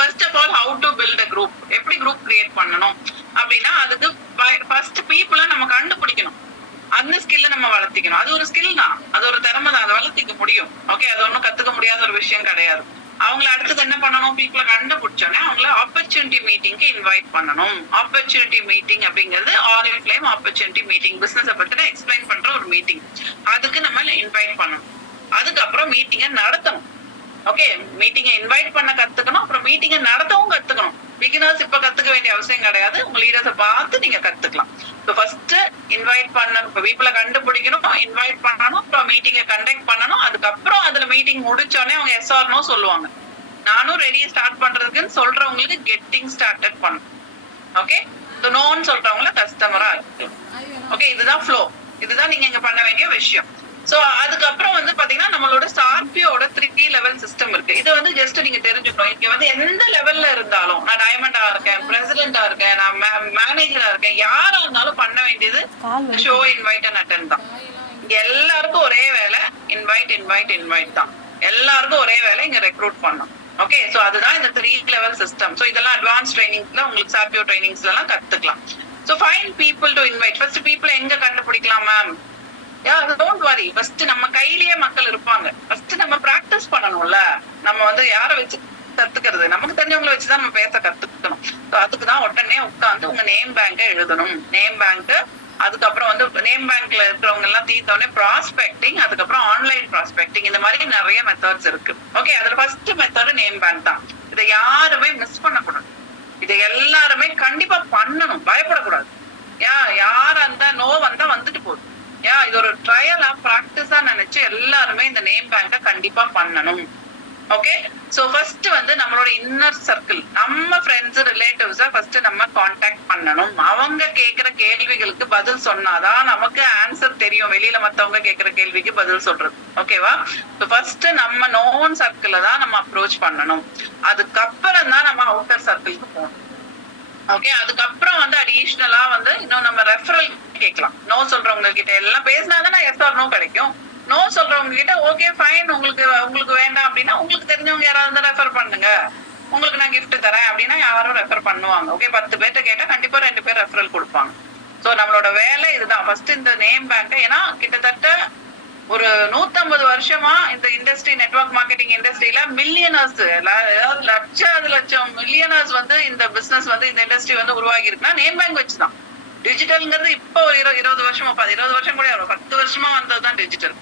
First of all how to build a group. எப்படி குரூப் கிரியேட் பண்ணணும் அப்படின்னா அதுக்கு ஃபர்ஸ்ட் பீப்புளை நம்ம கண்டுபிடிக்கணும், அந்த ஸ்கில்ல நம்ம வளர்த்திக்கணும். அது ஒரு ஸ்கில் தான், அது ஒரு திறமை தான், அதை வளர்த்திக்க முடியும். ஓகே, அது ஒன்றும் கத்துக்க முடியாத ஒரு விஷயம் கிடையாது. அவங்கள அடுத்தது என்ன பண்ணணும்? பீப்புளை கண்டுபிடிச்சோன்னே அவங்கள ஆப்பர்ச்சுனிட்டி மீட்டிங்க்கு இன்வைட் பண்ணணும். ஆப்பர்ச்சுனிட்டி மீட்டிங் அப்படிங்கிறது ஆர்எஃப்லைம் ஆப்பர்ச்சுனிட்டி மீட்டிங், பிசினஸை பத்தி எக்ஸ்பிளைன் பண்ற ஒரு மீட்டிங். அதுக்கு நம்ம இன்வைட் பண்ணணும். அதுக்கப்புறம் மீட்டிங்கை நடத்தணும். ஓகே, மீட்டிங்கை இன்வைட் பண்ண கத்துக்கணும், அப்புறம் மீட்டிங்கை நடத்தவும் கத்துக்கணும். பிகினர்ஸ் இப்ப கத்துக்க வேண்டிய அவசியம் கிடையாது, உங்க லீடர்ஸை பார்த்து நீங்க கத்துக்கலாம். இப்போ ஃபர்ஸ்ட் இன்வைட் பண்ணணும், இப்போ பீப்புளை கண்டுபிடிக்கணும், இன்வைட் பண்ணணும், அப்புறம் மீட்டிங்கை கண்டக்ட் பண்ணணும். அதுக்கப்புறம் அதுல மீட்டிங் முடிச்சோடனே அவங்க எஸ் ஆர் நோ சொல்லுவாங்க. நானும் ரெடி ஸ்டார்ட் பண்றதுக்குன்னு சொல்றவங்களுக்கு கெட்டிங் ஸ்டார்டட் பண்ணணும். ஓகே, நோன்னு சொல்றவங்கள கஸ்டமரா இருக்கு. ஓகே, இதுதான் ஃப்ளோ, இதுதான் நீங்க இங்க பண்ண வேண்டிய விஷயம். சோ அதுக்கப்புறம் வந்து பாத்தீங்கன்னா நம்மளோட ஸ்கார்பியோட 3 லெவல் சிஸ்டம் இருக்கு. இது வந்து ஜஸ்ட் நீங்க தெரிஞ்சுக்கணும். இங்க வந்து எந்த லெவல்ல இருந்தாலும், நான் டைமண்டா இருக்கேன், பிரசிடென்டா இருக்கேன், நான் மேனேஜரா இருக்கேன், யாரா இருந்தாலும் பண்ண வேண்டியது ஷோ இன்வைட் அண்ட் அட்டெண்ட் தான். இங்க எல்லாருக்கும் ஒரே வேலை, இன்வைட் இன்வைட் இன்வைட் தான். எல்லாருக்கும் ஒரே வேலை இங்க ரெக்ரூட் பண்ணணும். ஓகே, சோ அதுதான் இந்த 3 லெவல் சிஸ்டம். சோ இதெல்லாம் அட்வான்ஸ் ட்ரைனிங்ஸ்ல உங்களுக்கு ஸ்கார்பியோ ட்ரைனிங்ஸ்ல எல்லாம் கத்துக்கலாம். So find people to invite. First பீப்புளை எங்க கண்டுபிடிக்கலாம் மேம்? டோன்ட் வரி, ஃபர்ஸ்ட் நம்ம கையிலேயே மக்கள் இருப்பாங்க. ஃபர்ஸ்ட் நம்ம பிராக்டிஸ் பண்ணணும்ல. நம்ம வந்து யாரை வச்சு கத்துக்கிறது? நமக்கு தெரிஞ்சவங்களை வச்சுதான் நம்ம பேச கத்துக்கணும். அதுக்குதான் உடனே உட்காந்து உங்க நேம் பேங்க எழுதணும். நேம் பேங்க், அதுக்கப்புறம் வந்து நேம் பேங்க்ல இருக்கிறவங்க எல்லாம் தீர்த்தோடனே ப்ராஸ்பெக்டிங், அதுக்கப்புறம் ஆன்லைன் ப்ராஸ்பெக்டிங், இந்த மாதிரி நிறைய மெத்தட்ஸ் இருக்கு. ஓகே, அதுல ஃபர்ஸ்ட் மெத்தட் நேம் பேங்க் தான். இதை யாருமே மிஸ் பண்ணக்கூடாது. இதை எல்லாருமே கண்டிப்பா பண்ணணும், பயப்படக்கூடாது. யாரா இருந்தா நோ வந்தா வந்துட்டு போகுது. இது ஒரு ட்ரையலா பிராக்டிஸா நினைச்சு எல்லாருமே இந்த நேம் பேங்க கண்டிப்பா பண்ணணும். ஓகே, சோ ஃபர்ஸ்ட் வந்து நம்மளோட இன்னர் சர்க்கிள், நம்ம ஃப்ரெண்ட்ஸ் ரிலேட்டிவ்ஸ ஃபர்ஸ்ட் நம்ம காண்டாக்ட் பண்ணணும். அவங்க கேக்குற கேள்விகளுக்கு பதில் சொன்னாதான் நமக்கு ஆன்சர் தெரியும். வெளியில மத்தவங்க கேக்குற கேள்விக்கு பதில் சொல்றது. ஓகேவா? ஃபர்ஸ்ட் நம்ம நோன் சர்க்கிள தான் நம்ம அப்ரோச் பண்ணணும். அதுக்கப்புறம் தான் நம்ம அவுட்டர் சர்க்கிளுக்கு போகணும். ஓகே, அதுக்கப்புறம் வந்து அடிஷனலா வந்து இன்னும் நம்ம ரெஃபரல் கேட்கலாம். நோ சொல்றவங்க கிட்ட எல்லாம் பேசினாதான் எஸ் ஆர் நோ கிடைக்கும். நோ சொல்றவங்க கிட்ட ஓகே ஃபைன், உங்களுக்கு வேண்டாம் அப்படின்னா உங்களுக்கு தெரிஞ்சவங்க யாராவது ரெஃபர் பண்ணுங்க, உங்களுக்கு நான் கிஃப்ட் தரேன் அப்படின்னா யாரும் ரெஃபர் பண்ணுவாங்க. ஓகே, 10 பேர்ட்ட கேட்டா கண்டிப்பா 2 பேர் ரெஃபரல் கொடுப்பாங்க. சோ நம்மளோட வேலை இதுதான். ஃபர்ஸ்ட் இந்த நேம் பேங்க், ஏன்னா கிட்டத்தட்ட ஒரு 150 வருஷமா இந்த இண்டஸ்ட்ரி, நெட்வொர்க் மார்க்கெட்டிங் இண்டஸ்ட்ரியில மில்லியனர்ஸ், லட்சம் மில்லியனர்ஸ் வந்து இந்த பிசினஸ் வந்து இந்த இண்டஸ்ட்ரி வந்து உருவாகி இருக்குன்னா நேம் பேங்க் வச்சுதான். டிஜிட்டல்ங்கிறது இப்போ ஒரு 20 வருஷமா, 20 வருஷம் கூட 10 வருஷமா வந்ததுதான் டிஜிட்டல்.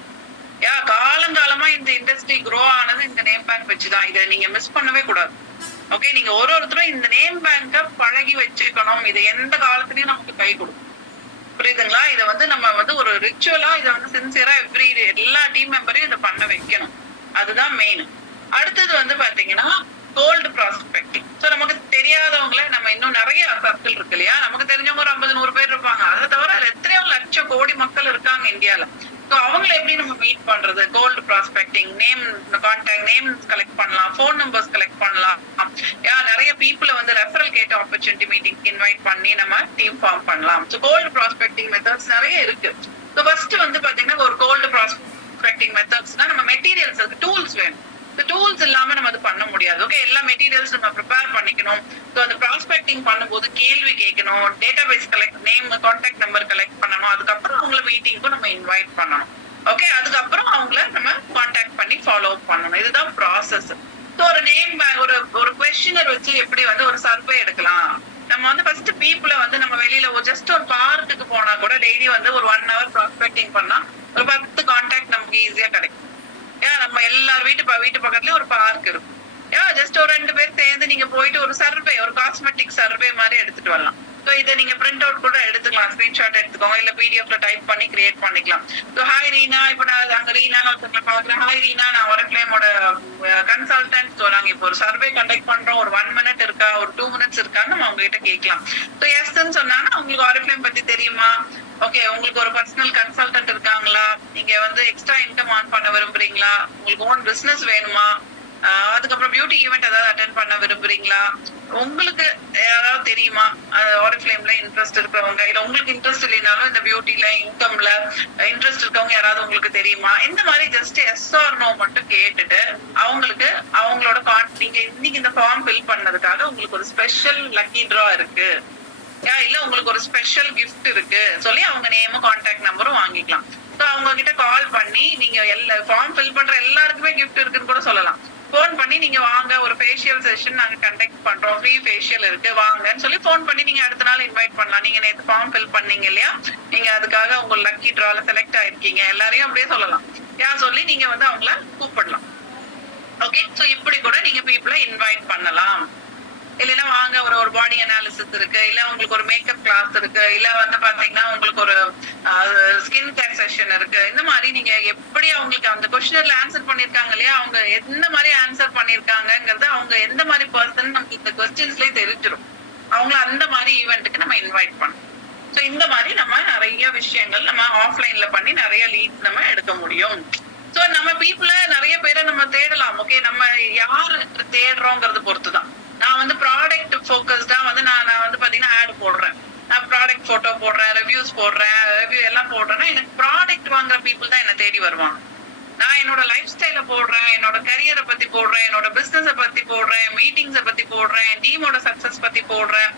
காலங்காலமா இந்த இண்டஸ்ட்ரி க்ரோ ஆனது இந்த நேம் பேங்க் வச்சுதான். இதை நீங்க மிஸ் பண்ணவே கூடாது. ஓகே, நீங்க ஒருத்தரும் இந்த நேம் பேங்க பழகி வச்சுக்கணும். இது எந்த காலத்துலயும் நமக்கு கை கொடுக்கும். புரியுதுங்களா? இதை வந்து நம்ம வந்து ஒரு ரிச்சுவலா இதை வந்து சின்சியரா எல்லா டீம் மெம்பரையும் இதை பண்ண வைக்கணும். அதுதான் மெயின். அடுத்தது வந்து பாத்தீங்கன்னா கோல்டு ப்ராஸ்பெக்டிங். சோ நமக்கு தெரியாதவங்களை நம்ம இன்னும் நிறைய சர்க்கிள் இருக்கு இல்லையா, நமக்கு தெரிஞ்சவங்க ஒரு 50-100 பேர் இருப்பாங்க. அதை தவிர எத்தனையோ லட்சம் கோடி மக்கள் இருக்காங்க இந்தியால. சோ அவங்களை எப்படி நம்ம மீட் பண்றது? Cold prospecting, name contact, name collect பண்ணலாம், போன் நம்பர்ஸ் கலெக்ட் பண்ணலாம். நிறைய பீப்புளை வந்து ரெஃபரல் கேட்ட ஆப்பர்ச்சுனிட்டி மீட்டிங் இன்வைட் பண்ணி நம்ம டீம் ஃபார்ம் பண்ணலாம். சோ கோல்டு ப்ராஸ்பெக்டிங் மெத்தட்ஸ் நிறைய இருக்கு. சோ ஃபர்ஸ்ட் வந்து பாத்தீங்கன்னா ஒரு கோல்டு ப்ராஸ்பெக்டிங் மெத்தட்ஸ்னா நம்ம மெட்டீரியல்ஸ், டூல்ஸ் வேணும். டூல்ஸ் இல்லாம நம்ம அது பண்ண முடியாது. ஓகே, எல்லா மெட்டீரியல்ஸ் நம்ம ப்ரிப்பேர் பண்ணிக்கணும். ஸோ அந்த ப்ராஸ்பெக்டிங் பண்ணும்போது கேள்வி கேட்கணும், database collect, name contact number collect பண்ணணும். அதுக்கப்புறம் அவங்கள மீட்டிங்க்கும் நம்ம இன்வைட் பண்ணணும். ஓகே, அதுக்கப்புறம் அவங்கள நம்ம கான்டாக்ட் பண்ணி ஃபாலோ அப் பண்ணணும். இதுதான் ப்ராசஸ். ஸோ ஒரு நேம் ஒரு கொஸ்டினர் வச்சு எப்படி வந்து ஒரு சர்வே எடுக்கலாம். நம்ம வந்து ஃபர்ஸ்ட் பீப்புளை வந்து நம்ம வெளியில ஜஸ்ட் ஒரு பார்க்குக்கு போனா கூட டெய்லி வந்து ஒரு 1 hour ப்ராஸ்பெக்டிங் பண்ணா ஒரு 10 கான்டாக்ட் நமக்கு ஈஸியா கிடைக்கும். நம்ம எல்லாரும் வீட்டு பக்கத்துலயும் ஒரு பார்க் இருக்கும். ஜஸ்ட் ஒரு 2 பேர் சேர்ந்து நீங்க போயிட்டு ஒரு சர்வே, ஒரு காஸ்மெட்டிக் சர்வே மாதிரி எடுத்துட்டு வரலாம். ஸோ இதை நீங்க பிரிண்ட் அவுட் கூட எடுத்துக்கலாம், ஸ்கிரீன்ஷாட் எடுத்துக்கோங்க, இல்ல பிடிஎஃப்ல டைப் பண்ணி கிரியேட் பண்ணிக்கலாம். ஸோ ஹாய் ரீனா, இப்ப நான் அங்க ரீனான்னு ஒருத்தங்களை பாக்குறேன். ஹாய் ரீனா, நான் ஒரக்லேமோட கன்சல்டன்ட். ஸோ நாங்க இப்போ ஒரு சர்வே கண்டக்ட் பண்றோம், ஒரு 1 minute இருக்கா, ஒரு 2 minutes இருக்கான்னு நம்ம அவங்க கிட்ட கேட்கலாம். ஸோ எஸ்ன்னு சொன்னாங்கன்னா உங்களுக்கு ஒரக்லேம் பத்தி தெரியுமா, ஓகே உங்களுக்கு ஒரு பர்சனல் கன்சல்டன்ட் இருக்காங்களா, நீங்க வந்து எக்ஸ்ட்ரா இன்கம் ஆன் பண்ண விரும்புறீங்களா, உங்களுக்கு ஓன் பிசினஸ் வேணுமா, அதுக்கப்புறம் பியூட்டி ஈவெண்ட் ஏதாவது அட்டென்ட் பண்ண விரும்புறீங்களா, உங்களுக்கு யாராவது தெரியுமா ஆரிஃப்ளேம்ல இன்ட்ரெஸ்ட் இருக்கிறவங்க, இல்ல உங்களுக்கு இன்ட்ரெஸ்ட் இல்லைனாலும் இந்த பியூட்டில இன்கம்ல இன்ட்ரெஸ்ட் இருக்கவங்க யாராவது உங்களுக்கு தெரியுமா, இந்த மாதிரி ஜஸ்ட் எஸ் ஆர் நோ மட்டும் கேட்டுட்டு அவங்களுக்கு அவங்களோட நீங்க இன்னைக்கு இந்த ஃபார்ம் ஃபில் பண்ணதுக்காக உங்களுக்கு ஒரு ஸ்பெஷல் லக்கி டிரா இருக்கு, இல்ல உங்களுக்கு ஒரு ஸ்பெஷல் கிஃப்ட் இருக்கு சொல்லி அவங்க நேமும் கான்டாக்ட் நம்பரும் வாங்கிக்கலாம். ஸோ அவங்க கிட்ட கால் பண்ணி நீங்க ஃபார்ம் ஃபில் பண்ற எல்லாருக்குமே கிஃப்ட் இருக்குன்னு கூட சொல்லலாம். போன் பண்ணி நீங்க வாங்க, ஒரு ஃபேஷியல் செஷன் நாங்க கண்டக்ட் பண்றோம், ஃப்ரீ ஃபேஷியல் இருக்கு வாங்கன்னு சொல்லி போன் பண்ணி நீங்க அடுத்த நாள் இன்வைட் பண்ணலாம். நீங்க நேற்று ஃபார்ம் ஃபில் பண்ணீங்க இல்லையா, நீங்க அதுக்காக உங்க லக்கி டிரால செலக்ட் ஆயிருக்கீங்க, எல்லாரையும் அப்படியே சொல்லலாம். சொல்லி நீங்க வந்து அவங்கள கூப்பிடலாம். ஓகே, ஸோ இப்படி கூட நீங்க பீப்புளை இன்வைட் பண்ணலாம். இல்லைன்னா வாங்க ஒரு பாடி அனாலிசிஸ் இருக்கு, இல்ல உங்களுக்கு ஒரு மேக்கப் கிளாஸ் இருக்கு, இல்ல வந்து பாத்தீங்கன்னா உங்களுக்கு ஒரு ஸ்கின் கேர் செஷன் இருக்கு. இந்த மாதிரி நீங்க எப்படி அவங்களுக்கு அந்த கொஸ்டினர்ல ஆன்சர் பண்ணிருக்காங்க இல்லையா, அவங்க எந்த மாதிரி ஆன்சர் பண்ணிருக்காங்கிறது, அவங்க எந்த மாதிரி பர்சன் நமக்கு இந்த கொஸ்டின்ஸ்லயே தெரிஞ்சிடும். அவங்கள அந்த மாதிரி ஈவெண்ட்டுக்கு நம்ம இன்வைட் பண்ணணும். ஸோ இந்த மாதிரி நம்ம நிறைய விஷயங்கள் நம்ம ஆஃப்லைன்ல பண்ணி நிறைய லீட்ஸ் நம்ம எடுக்க முடியும். ஸோ நம்ம பீப்புளை நிறைய பேரை நம்ம தேடலாம். ஓகே, நம்ம யாரு தேடுறோங்கிறது பொறுத்துதான். நான் வந்து ப்ராடக்ட் ஃபோக்கஸ்டா வந்து நான் வந்து பாத்தீங்கன்னா ஆட் போடுறேன், நான் ப்ராடக்ட் போட்டோ போடுறேன், ரிவ்யூஸ் போடுறேன், ரிவ்யூ எல்லாம் போடுறேன்னா எனக்கு ப்ராடக்ட் வாங்குற பீப்புள் தான் என்ன தேடி வருவாங்க. நான் என்னோட லைஃப் ஸ்டைல போடுறேன், என்னோட கரியரை பத்தி போடுறேன், என்னோட பிசினஸ பத்தி போடுறேன், மீட்டிங்ஸ பத்தி போடுறேன், டீமோட சக்சஸ் பத்தி போடுறேன்.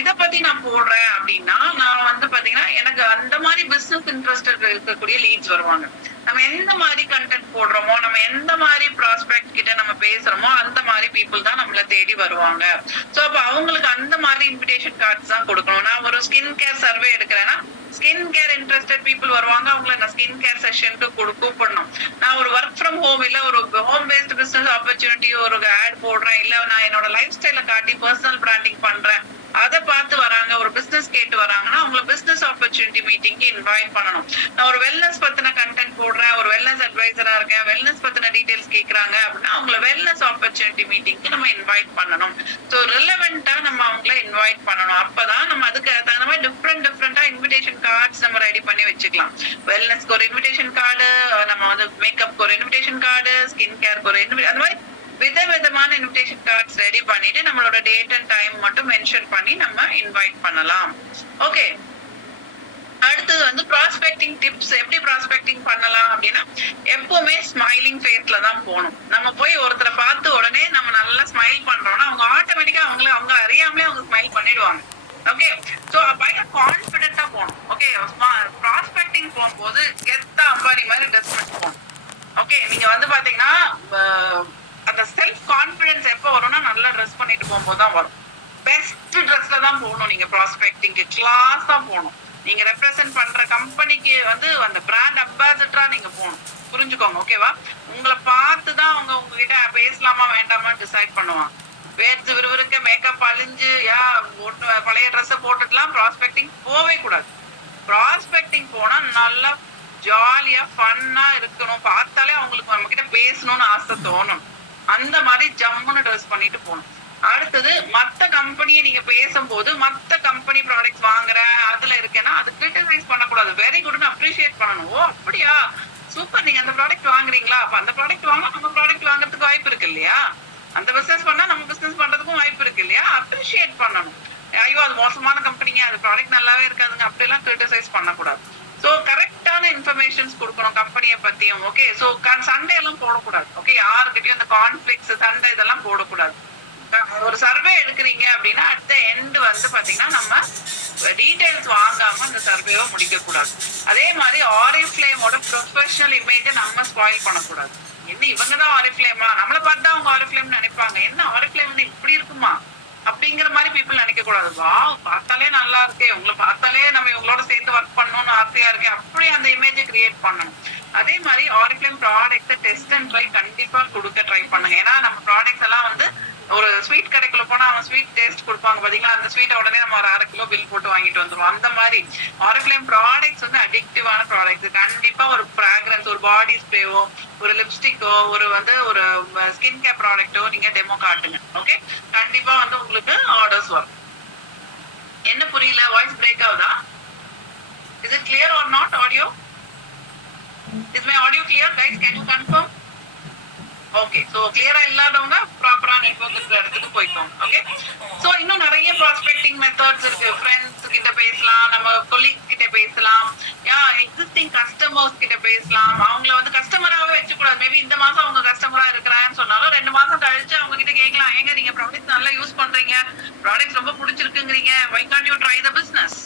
இத பத்தி நான் போடுறேன் அப்படின்னா நான் வந்து பாத்தீங்கன்னா எனக்கு அந்த மாதிரி பிசினஸ் இன்ட்ரெஸ்ட் இருக்கக்கூடிய லீட்ஸ் வருவாங்க. நம்ம எந்த மாதிரி கண்டென்ட் போடுறோமோ, நம்ம எந்த மாதிரி ப்ராஸ்பெக்ட் கிட்ட நம்ம பேசுறோமோ அந்த மாதிரி பீப்புள் தான் நம்மள தேடி வருவாங்க. சோ அப்ப அவங்களுக்கு அந்த மாதிரி இன்விடேஷன் கார்ட்ஸ் தான் கொடுக்கணும். நான் ஒரு ஸ்கின் கேர் சர்வே எடுக்கிறேன்னா ஸ்கின் கேர் இன்ட்ரெஸ்டட் பீப்புள் வருவாங்க, அவங்களை நான் ஸ்கின் கேர் செஷனுக்கு கூப்பிடணும். நான் ஒரு ஒர்க் ஃப்ரம் ஹோம் இல்ல ஒரு ஹோம் பேஸ்ட் பிசினஸ் ஆப்பர்ச்சுனிட்டி ஒரு ஆட் போடுறேன், இல்ல நான் என்னோட லைஃப் ஸ்டைல காட்டி பர்சனல் பிராண்டிங் பண்றேன், அதை பார்த்து வராங்க, ஒரு பிசினஸ் கேட்டு வராங்கன்னா அவங்களை பிசினஸ் ஆப்பர்ச்சுனிட்டி மீட்டிங்க்கு இன்வைட் பண்ணணும். நான் ஒரு வெல்னஸ் பத்தின கண்டென்ட் போடுறேன், ஒரு வெல்னஸ் அட்வைசரா இருக்கேன், வெல்னஸ் பத்தின டீடைல்ஸ் கேட்கறாங்க அப்படின்னா அவங்கள வெல்னஸ் ஆப்பர்ச்சுனிட்டி மீட்டிங்க்கு நம்ம இன்வைட் பண்ணணும். ஸோ ரிலவெண்டா நம்ம அவங்கள இன்வைட் பண்ணணும். அப்பதான் நம்ம அதுக்கு தகுந்த மாதிரி டிஃப்ரெண்டா இன்விடேஷன் கார்ட்ஸ் நம்ம ரெடி பண்ணி வச்சுக்கலாம். வெல்னஸ்க்கு ஒரு இன்விடேஷன் கார்டு, நம்ம வந்து மேக்கப்க்கு ஒரு இன்விடேஷன் கார்டு, ஸ்கின் கேருக்கு ஒரு அந்த மாதிரி விதவிதமான இன்விடேஷன் கார்ட்ஸ் ரெடி பண்ணிட்டு நம்மளோட டேட் அண்ட் டைம் மட்டும் மென்ஷன் பண்ணி நம்ம இன்வைட் பண்ணலாம். ஓகே, அடுத்தது வந்து ப்ராஸ்பெக்டிங் டிப்ஸ். எப்படி ப்ராஸ்பெக்டிங் பண்ணலாம் அப்படின்னா எப்பவுமே ஸ்மைலிங் ஃபேஸ்ல தான் போகணும். நம்ம போய் ஒருத்தரை பார்த்து உடனே நம்ம நல்லா ஸ்மைல் பண்றோம்னா அவங்க ஆட்டோமேட்டிக்கா அவங்க அறியாமலே அவங்க ஸ்மைல் பண்ணிடுவாங்க. ஓகே, சோ பயங்கர கான்பிடென்ட்டா போகணும். ஓகே, ப்ராஸ்பெக்டிங் போகும்போது கெத்தா அம்பானி மாதிரி ட்ரெஸ் பண்ணி போகணும். ஓகே, நீங்க வந்து பாத்தீங்கன்னா அந்த செல்ஃப் கான்பிடன்ஸ் எப்ப வரும்னா நல்லா ட்ரெஸ் பண்ணிட்டு போகும்போது தான் வரும். பெஸ்ட் ட்ரெஸ்ல தான் போகணும். நீங்க ப்ராஸ்பெக்டிங்க்கு கிளாஸா போகணும். நீங்க ரெப்ரசென்ட் பண்ற கம்பெனிக்கு வந்து அந்த பிராண்ட் அம்பாசிடரா நீங்க போகணும். புரிஞ்சுக்கோங்க, ஓகேவா? உங்களை பார்த்துதான் அவங்க உங்ககிட்ட பேசலாமா வேண்டாமா டிசைட் பண்ணுவாங்க. வேர்த்து விறுவிறுக்க மேக்கப் அழிஞ்சு ஒண்ணு பழைய ட்ரெஸ்ஸை போட்டுட்டுலாம் ப்ராஸ்பெக்டிங் போவே கூடாது. ப்ராஸ்பெக்டிங் போனா நல்லா ஜாலியா ஃபன்னா இருக்கணும். பார்த்தாலே அவங்களுக்கு நம்ம கிட்ட பேசணும்னு ஆசை தோணும். அந்த மாதிரி ஜம்முன்னு ட்ரெஸ் பண்ணிட்டு போகணும். அடுத்தது மத்த கம்பெனியை நீங்க பேசும்போது மத்த கம்பெனி ப்ராடக்ட்ஸ் வாங்குறேன் அதுல இருக்கேன்னா அது கிரிட்டிசைஸ் பண்ணக்கூடாது. வெரி குட்னு அப்ரிஷியேட் பண்ணணும். ஓ அப்படியா, சூப்பர், நீங்க அந்த ப்ராடக்ட் வாங்குறீங்களா, அப்ப அந்த ப்ராடக்ட் வாங்க நம்ம ப்ராடக்ட் வாங்குறதுக்கு வாய்ப்பு இருக்கு இல்லையா, அந்த பிசினஸ் பண்ணா நம்ம பிசினஸ் பண்றதுக்கும் வாய்ப்பு இருக்கு இல்லையா, அப்ரிஷியேட் பண்ணணும். ஐயோ அது மோசமான கம்பெனிங்க, அது ப்ராடக்ட் நல்லாவே இருக்காதுங்க அப்படிலாம் கிரிட்டிசைஸ் பண்ணக்கூடாது. ஸோ கரெக்டான இன்ஃபர்மேஷன்ஸ் கொடுக்கணும் கம்பெனியை பத்தியும். ஓகே, ஸோ சண்டை எல்லாம் போடக்கூடாது. ஓகே, யாருக்கிட்டையும் இந்த கான்ஃபிளிக்ஸ் சண்டை இதெல்லாம் போடக்கூடாது. ஒரு சர்வே எடுக்கிறீங்க அப்படின்னா அட் எண்ட் வந்து பாத்தீங்கன்னா நம்ம டீடைல்ஸ் வாங்காம அந்த சர்வேவை முடிக்க கூடாது. அதே மாதிரி ஆரிஃப்ளேமோட ப்ரொஃபஷனல் இமேஜை நம்ம ஸ்பாயில் பண்ணக்கூடாது. என்ன இவங்கதான் ஆரிஃப்ளேமா, நம்மளை பார்த்தா அவங்க ஆரிஃப்ளேம்னு நினைப்பாங்க, என்ன ஆரிஃப்ளேம் வந்து இப்படி இருக்குமா அப்படிங்கிற மாதிரி பீப்புள் நினைக்க கூடாது. வா பார்த்தாலே நல்லா இருக்கே, உங்களை பார்த்தாலே நம்ம இவங்களோட சேர்ந்து ஒர்க் பண்ணணும்னு ஆசையா இருக்கே, அப்படி அந்த இமேஜை கிரியேட் பண்ணணும். அதே மாதிரி Oriflame product test and try கண்டிப்பா கொடுக்க ட்ரை பண்ணுங்க. ஏன்னா நம்ம ப்ராடக்ட்ஸ் எல்லாம் வந்து ஒரு ஸ்வீட் கடைக்குள்ள போனா அவன் ஸ்வீட் டேஸ்ட் கொடுப்பாங்க பாத்தீங்களா, அந்த ஸ்வீட்டை உடனே நம்ம ஒரு 1/2 கிலோ பில் போட்டு வாங்கிட்டு வந்துருவோம். அந்த மாதிரி ஆரிஃப்ளேம் ப்ராடக்ட்ஸ் வந்து அடிக்டிவான ப்ராடக்ட்ஸ். கண்டிப்பா ஒரு ஃப்ராக்ரன்ஸ், ஒரு பாடி ஸ்ப்ரேவோ, ஒரு லிப்ஸ்டிக்கோ, ஒரு ஸ்கின் கேர் ப்ராடக்ட்டோ நீங்க டெமோ காட்டுங்க. ஓகே, கண்டிப்பா வந்து உங்களுக்கு ஆர்டர்ஸ் வரும். என்ன புரியல, வாய்ஸ் பிரேக் ஆகுதா? Is it clear or not audio? Is my audio clear guys? Can you confirm? Okay, so கிளியரா இல்லாதவங்க ப்ராப்பரா நெட்வொர்க் இருக்கிற இடத்துக்கு போய்க்கோங்க. ஓகே, சோ இன்னும் நிறைய ப்ராஸ்பெக்டிங் மெத்தட்ஸ் இருக்கு. ஃப்ரெண்ட்ஸ் கிட்ட பேசலாம், நம்ம கொலீக்ஸ் கிட்ட பேசலாம், எக்ஸிஸ்டிங் கஸ்டமர்ஸ் கிட்ட பேசலாம். அவங்கள வந்து கஸ்டமராகவே வச்சுக்கூடாது. மேபி இந்த மாசம் அவங்க கஸ்டமரா இருக்கிறான்னு சொன்னாலும் 2 மாசம் கழிச்சு அவங்க கிட்ட கேட்கலாம், ஏங்க நீங்க ப்ராடக்ட் நல்லா யூஸ் பண்றீங்க, ப்ராடக்ட் ரொம்ப பிடிச்சிருக்குங்கிறீங்க, why can't you try the business?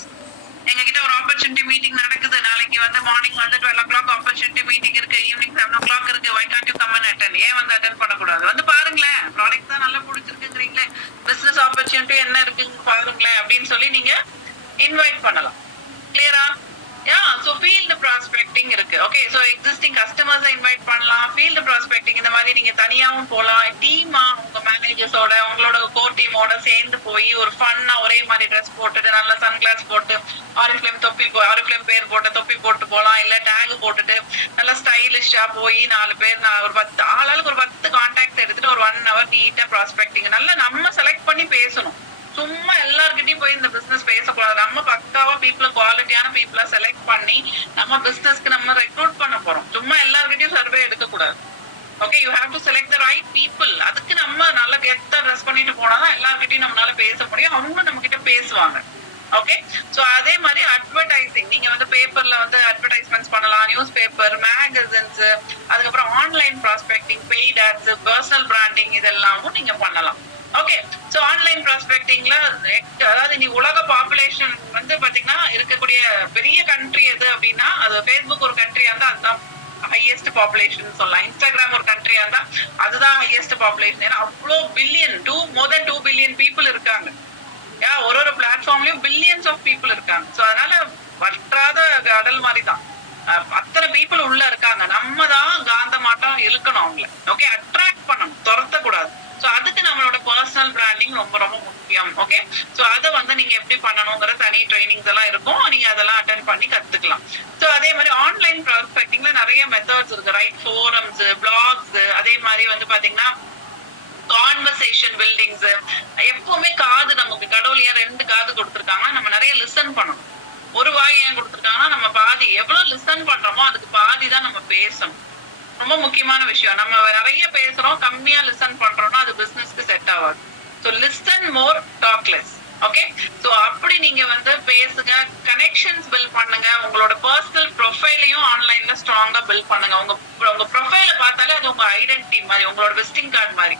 எங்ககிட்ட ஒரு ஆப்பர்ச்சுனிட்டி மீட்டிங் நடக்குது, நாளைக்கு வந்து மார்னிங் வந்து 12 o'clock ஆப்பர்ச்சுனிட்டி மீட்டிங் இருக்கு, ஈவினிங் 7 o'clock இருக்கு, why can't you come and attend? ஏன் வந்து அட்டெண்ட் பண்ணக்கூடாது? வந்து பாருங்களேன், ப்ராடக்ட் தான் நல்லா பிடிச்சிருக்குங்கிறீங்களே, பிசினஸ் ஆப்பர்ச்சுனிட்டி என்ன இருக்குன்னு பாருங்களேன் அப்படின்னு சொல்லி நீங்க இன்வைட் பண்ணலாம். கிளியரா? சோ ஃபீல்டு ப்ராஸ்பெக்டிங் இருக்கு. ஓகே, சோ எக்ஸிஸ்டிங் கஸ்டமர்ஸை இன்வைட் பண்ணலாம். ஃபீல்டு ப்ராஸ்பெக்டிங் இந்த மாதிரி நீங்க தனியாவும் போகலாம், டீமா உங்க மேனேஜர்ஸோட உங்களோட கோர் டீமோட சேர்ந்து போய் ஒரு ஃபன்னா ஒரே மாதிரி ட்ரெஸ் போட்டுட்டு நல்லா சன்கிளாஸ் போட்டு ஆரிஃப்ளேம் ஆரிஃப்ளேம் பேர் போட்டு தொப்பி போட்டு போகலாம், இல்ல டேக் போட்டுட்டு நல்லா ஸ்டைலிஷா போய் 4 பேர் ஒரு 10 ஆளாளுக்கு ஒரு 10 கான்டாக்ட் எடுத்துட்டு ஒரு 1 hour நீட்டா ப்ராஸ்பெக்டிங் நல்லா நம்ம செலக்ட் பண்ணி பேசணும். சும்மா எல்லார்கிட்டயும் போய் இந்த பிசினஸ் பேசக்கூடாது. நம்ம பக்காவா பீப்புள குவாலிட்டியான பீப்புளா செலக்ட் பண்ணி நம்ம பிசினஸ்க்கு நம்ம ரெக்ரூட் பண்ண போறோம். சும்மா எல்லார்கிட்டயும் சர்வே எடுக்க கூடாது. Okay, you have to select the right people. அதுக்கு நம்ம நல்லா கெத்தா ட்ரெஸ் பண்ணிட்டு போனாதான் எல்லார்கிட்டயும் நம்மளால பேச முடியும், அவங்க நம்ம கிட்ட பேசுவாங்க. ஓகே. சோ அதே மாதிரி அட்வர்டைசிங், நீங்க வந்து பேப்பர்ல வந்து அட்வர்டைஸ்மெண்ட்ஸ் பண்ணலாம், நியூஸ் பேப்பர், மேகசின்ஸ், அதுக்கப்புறம் online prospecting, paid ads, personal branding இதெல்லாமும் நீங்க பண்ணலாம். ஓகே. சோ ஆன்லைன் ப்ராஸ்பெக்டிங்ல அதாவது நீ உலக பாப்புலேஷன் வந்து பாத்தீங்கன்னா இருக்கக்கூடிய பெரிய கண்ட்ரி எது அப்படின்னா அது ஃபேஸ்புக் ஒரு கண்ட்ரியா இருந்தா அதுதான் ஹையஸ்ட் பாப்புலேஷன் சொல்லலாம். இன்ஸ்டாகிராம் ஒரு கண்ட்ரியா இருந்தா அதுதான் ஹையஸ்ட் பாப்புலேஷன். ஏன்னா அவ்வளோ பில்லியன், மோர் தென் 2 பில்லியன் பீப்புள் இருக்காங்க. ஒரு பிளாட்ஃபார்ம்லயும் பில்லியன்ஸ் ஆஃப் பீப்புள் இருக்காங்க. சோ அதனால வற்றாத கடல் மாதிரி தான் அத்தனை பீப்புள் உள்ள இருக்காங்க. நம்ம தான் காந்தமாட்டம் இழுக்கணும் அவங்கள. ஓகே, அட்ராக்ட் பண்ணணும், துரத்த கூடாது. சோ அதுக்கு நம்மளோட பர்சனல் பிராண்டிங் ரொம்ப ரொம்ப முக்கியம். ஓகே. சோ அதை வந்து நீங்க எப்படி பண்ணணுங்கிற தனி ட்ரைனிங்ஸ் எல்லாம் இருக்கும், நீங்க அதெல்லாம் அட்டென்ட் பண்ணி கத்துக்கலாம். சோ அதே மாதிரி ஆன்லைன் ப்ராஸ்பெக்டிங்ல நிறைய மெத்தட்ஸ் இருக்கு, ரைட்? ஃபோரம்ஸ், பிளாக்ஸ், அதே மாதிரி வந்து பாத்தீங்கன்னா கான்வர்சேஷன் பில்டிங்ஸ். எப்பவுமே காது, நமக்கு கடவுள் ஏன் 2 காது கொடுத்துருக்காங்கன்னா நம்ம நிறைய லிசன் பண்ணணும். ஒரு வாய் ஏன் கொடுத்துருக்காங்கன்னா நம்ம பாதி எவ்வளவு லிசன் பண்றோமோ அதுக்கு பாதி தான் நம்ம பேசணும். ரொம்ப முக்கியமான விஷயம். நம்ம நிறைய பேசுறோம், கம்மியா லிசன் பண்றோம்னா அது பிசினஸ்க்கு செட் ஆகாது. So listen more, talk less. Okay. So அப்படி நீங்க வந்து பேசுங்க, கனெக்ஷன்ஸ் பில்ட் பண்ணுங்க, உங்களோட பர்சனல் ப்ரொஃபைலையும் ஆன்லைன்ல ஸ்ட்ராங்கா பில்ட் பண்ணுங்க. உங்க ப்ரொஃபைல பார்த்தாலே அது உங்க ஐடென்டிட்டி மாதிரி, உங்களோட விசிட்டிங் கார்டு மாதிரி.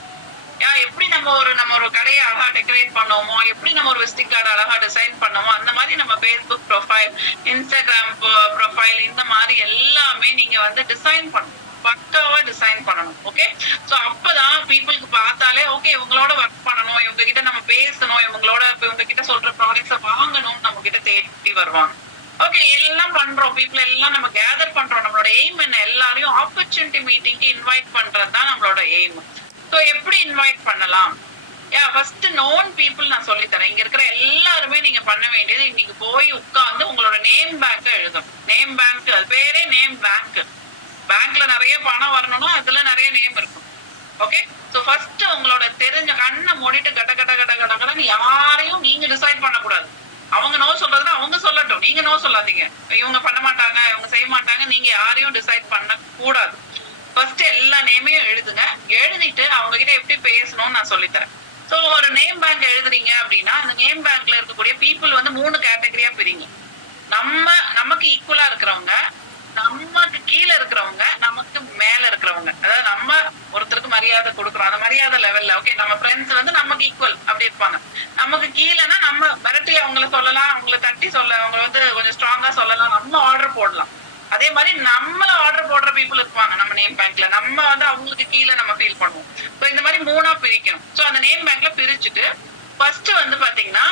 எப்படி நம்ம ஒரு கடையை அழகா டெக்கரேட் பண்ணோமோ, எப்படி நம்ம ஒரு விசிட்டிங் கார்டு அழகா டிசைன் பண்ணோமோ, அந்த மாதிரி நம்ம ஃபேஸ்புக் ப்ரொஃபைல், இன்ஸ்டாகிராம் ப்ரொஃபைல், இந்த மாதிரி எல்லாமே நீங்க வந்து டிசைன் பண்ணணும், பக்காவா டிசைன் பண்ணணும். ஓகே. சோ அப்பதான் பீப்புளுக்கு பார்த்தாலே ஓகே இவங்களோட ஒர்க் பண்ணணும், இவங்க கிட்ட நம்ம பேசணும், இவங்க கிட்ட சொல்ற ப்ராடக்ட்ஸை வாங்கணும், நம்ம கிட்ட தேடி வருவாங்க. ஓகே, எல்லாம் பண்றோம், பீப்புள் எல்லாம் நம்ம கேதர் பண்றோம். நம்மளோட எய்ம் என்ன? எல்லாரையும் ஆப்பர்ச்சுனிட்டி மீட்டிங்க்கு இன்வைட் பண்றதுதான் நம்மளோட எய்ம். சோ எப்படி இன்வைட் பண்ணலாம்? ஃபர்ஸ்ட் நோன் பீப்புள் நான் சொல்லி தரேன். இங்க இருக்கிற எல்லாருமே நீங்க பண்ண வேண்டியது, இன்னைக்கு போய் உட்கார்ந்து உங்களோட நேம் பேங்க் எழுதணும். நேம் பேங்க், அது பேரே நேம் பேங்க். பேங்க்ல நிறைய பணம் வரணும்னா அதுல நிறைய நேம் இருக்கும். ஓகே. சோ ஃபர்ஸ்ட் உங்களோட தெரிஞ்ச கண்ணை மூடிட்டு கட கட கட கட கடன்னு யாரையும் நீங்க டிசைட் பண்ணக்கூடாது. அவங்க நோ சொல்றதுன்னா அவங்க சொல்லட்டும், நீங்க நோ சொல்லாதீங்க. இவங்க பண்ண மாட்டாங்க, இவங்க செய்ய மாட்டாங்க, நீங்க யாரையும் டிசைட் பண்ண கூடாது. ஃபர்ஸ்ட் எல்லா நேமையும் எழுதுங்க. எழுதிட்டு அவங்க கிட்ட எப்படி பேசணும்னு நான் சொல்லித்தரேன். சோ ஒரு நேம் பேங்க் எழுதுறீங்க அப்படின்னா அந்த நேம் பேங்க்ல இருக்கக்கூடிய பீப்புள் வந்து 3 கேட்டகரியா பிரிங்க. நமக்கு ஈக்குவலா இருக்கிறவங்க, நமக்கு கீழே இருக்கிறவங்க, நமக்கு மேல இருக்கிறவங்க. அதாவது நம்ம ஒருத்தருக்கு மரியாதை கொடுக்குறோம், அந்த மரியாதை லெவல்ல. ஓகே, நம்ம ஃப்ரெண்ட்ஸ் வந்து நமக்கு ஈக்குவல் அப்படி இருப்பாங்க. நமக்கு கீழேனா நம்ம மிரட்டி அவங்கள சொல்லலாம், அவங்கள தட்டி அவங்க வந்து கொஞ்சம் ஸ்ட்ராங்கா சொல்லலாம், நம்ம ஆர்டர் போடலாம். அதே மாதிரி நம்மள ஆர்டர் போடுற பீப்புள் இருப்பாங்க நம்ம நேம் பேங்க்ல, நம்ம வந்து அவங்களுக்கு கீழே நம்ம ஃபீல் பண்ணுவோம். ஸோ இந்த மாதிரி 3ஆ பிரிக்கணும். ஸோ அந்த நேம் பேங்க்ல பிரிச்சுட்டு ஃபர்ஸ்ட் வந்து பாத்தீங்கன்னா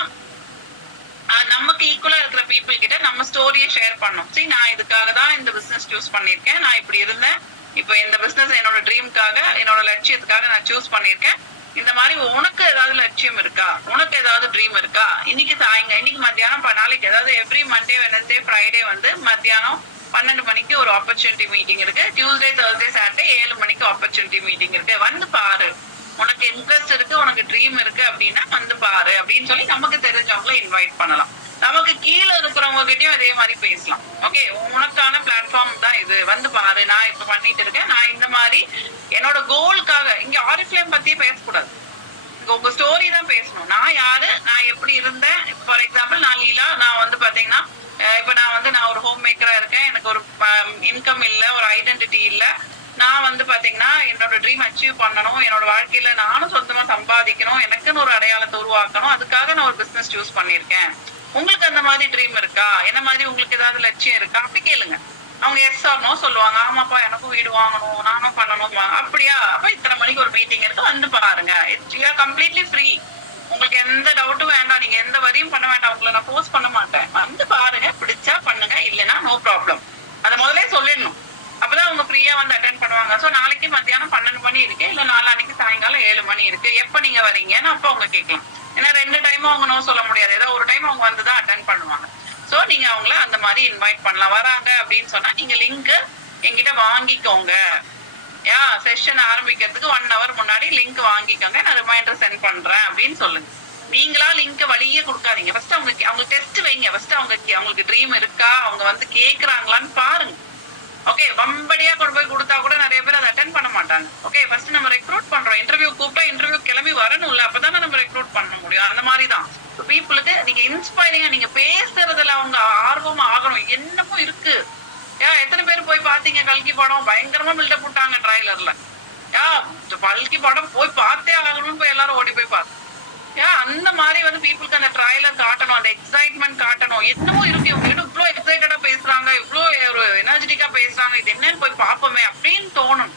நமக்கு ஈக்குவலா இருக்கிற பீப்புள் கிட்ட நம்ம ஸ்டோரியை ஷேர் பண்ணணும். சரி, நான் இதுக்காக தான் இந்த பிசினஸ் சூஸ் பண்ணிருக்கேன், நான் இப்படி இருந்தேன், இப்போ இந்த பிசினஸ் என்னோட ட்ரீம்காக, என்னோட லட்சியத்துக்காக நான் சூஸ் பண்ணிருக்கேன். இந்த மாதிரி உனக்கு ஏதாவது லட்சியம் இருக்கா, உனக்கு ஏதாவது ட்ரீம் இருக்கா? இன்னைக்கு மத்தியானம், நாளைக்கு, அதாவது எவ்ரி மண்டே, வெனஸ்டே, ஃப்ரைடே வந்து மத்தியானம் 12 மணிக்கு ஒரு ஆப்பர்ச்சுனிட்டி மீட்டிங் இருக்கு. டியூஸ்டே, தர்ஸ்டே, சாட்டர்டே 7 மணிக்கு ஆப்பர்ச்சுனிட்டி மீட்டிங் இருக்கு. வந்து பாரு, உனக்கு இன்ட்ரெஸ்ட் இருக்கு, உனக்கு ட்ரீம் இருக்கு அப்படின்னா வந்து பாரு அப்படின்னு சொல்லி நமக்கு தெரிஞ்சவங்களை இன்வைட் பண்ணலாம். நமக்கு கீழே இருக்கிறவங்க கிட்டயும் அதே மாதிரி பேசலாம். ஓகே, உனக்கான பிளாட்ஃபார்ம் தான் இது, வந்து பாரு, நான் இப்ப பண்ணிட்டு இருக்கேன், நான் இந்த மாதிரி என்னோட கோலுக்காக. இங்க ஆரிஃப்ளேம் பத்தியே பேசக்கூடாது, உங்க ஸ்டோரி தான் பேசணும். நான் யாரு, நான் எப்படி இருந்தேன். ஃபார் எக்ஸாம்பிள் நான் லீலா, நான் வந்து பாத்தீங்கன்னா இப்ப நான் ஒரு ஹோம் மேக்கரா இருக்கேன், எனக்கு ஒரு இன்கம் இல்ல, ஒரு ஐடென்டிட்டி இல்ல. நான் வந்து பாத்தீங்கன்னா என்னோட ட்ரீம் அச்சீவ் பண்ணணும், என்னோட வாழ்க்கையில நானும் சொந்தமா சம்பாதிக்கணும், எனக்குன்னு ஒரு அடையாளத்தை உருவாக்கணும், அதுக்காக நான் ஒரு பிசினஸ் சூஸ் பண்ணிருக்கேன். உங்களுக்கு அந்த மாதிரி ட்ரீம் இருக்கா? என்ன மாதிரி உங்களுக்கு ஏதாவது லட்சியம் இருக்கா? அப்படி கேளுங்க. அவங்க எஸ் ஆர் நோ சொல்லுவாங்க. ஆமாப்பா, எனக்கும் வீடு வாங்கணும், நானும் பண்ணணும். அப்படியா? அப்ப இத்தனை மணிக்கு ஒரு மீட்டிங் இருக்கு, வந்து பாருங்க. கம்ப்ளீட்லி ஃப்ரீ, உங்களுக்கு எந்த டவுட்டும் வேண்டாம், நீங்க எந்த வரியும் பண்ண வேண்டாம், உங்களை நான் போஸ்ட் பண்ண மாட்டேன். வந்து பாருங்க, பிடிச்சா பண்ணுங்க, இல்லைன்னா நோ ப்ராப்ளம். அதை முதலே சொல்லிடணும். அப்பதான் அவங்க ஃப்ரீயா வந்து அட்டென்ட் பண்ணுவாங்க. சோ நாளைக்கு மத்தியானம் 12 மணி இருக்கு, இல்ல நாளான்னைக்கு சாயங்காலம் 7 மணி இருக்கு, எப்ப நீங்க வரீங்கன்னு அப்ப அவங்க கேட்கலாம். ஏன்னா 2 டைமும் அவங்க நோ சொல்ல முடியாது, ஏதோ ஒரு டைம் அவங்க வந்துதான் அட்டென்ட் பண்ணுவாங்க. சோ நீங்க அவங்கள அந்த மாதிரி இன்வைட் பண்ணலாம். வராங்க அப்படின்னு சொன்னா நீங்க லிங்க் என்கிட்ட வாங்கிக்கோங்க. செஷன் ஆரம்பிக்கிறதுக்கு 1 hour முன்னாடி லிங்க் வாங்கிக்கோங்க, நான் ரிமைண்டர் சென்ட் பண்றேன் அப்படின்னு சொல்லுங்க. நீங்களா லிங்க் வழியே கொடுக்காதீங்க. ஃபர்ஸ்ட் அவங்க டெஸ்ட் வைங்க. ஃபர்ஸ்ட் அவங்களுக்கு ட்ரீம் இருக்கா, அவங்க வந்து கேக்குறாங்களான்னு பாருங்க. ஓகே, வம்படியா கொண்டு போய் கொடுத்தா கூட நிறைய பேர் அதை அட்டென்ட் பண்ண மாட்டாங்க. ஓகே, ஃபர்ஸ்ட் நம்ம ரெக்ரூட் பண்றோம், இன்டர்வியூ கூப்பிட்டா இன்டர்வியூ கிளம்பி வரணும்ல, அப்பதானே நம்ம ரெக்ரூட் பண்ண முடியும். அந்த மாதிரிதான் பீப்புளுக்கு நீங்க இன்ஸ்பைரிங்கா நீங்க பேசுறதுல அவங்க ஆர்வமா ஆகணும். என்னமோ இருக்கு. எத்தனை பேர் போய் பாத்தீங்க கல்கி படம்? பயங்கரமா பில்டப் போட்டாங்க ட்ரைலர்ல. கல்கி படம் போய் பார்த்தே ஆகணும்னு போய் எல்லாரும் ஓடி போய் பார்த்தோம். அந்த மாதிரி வந்து பீப்புளுக்கு அந்த ட்ரைலர் காட்டணும், அந்த எக்ஸைட்மெண்ட் காட்டணும். என்னமோ இருக்கு, இவங்க இவ்வளவு எக்ஸைட்டடா பேசுறாங்க, இவ்வளவு ஒரு எனர்ஜெட்டிக்கா பேசுறாங்க, இது என்னன்னு போய் பார்ப்போமே அப்படின்னு தோணும்.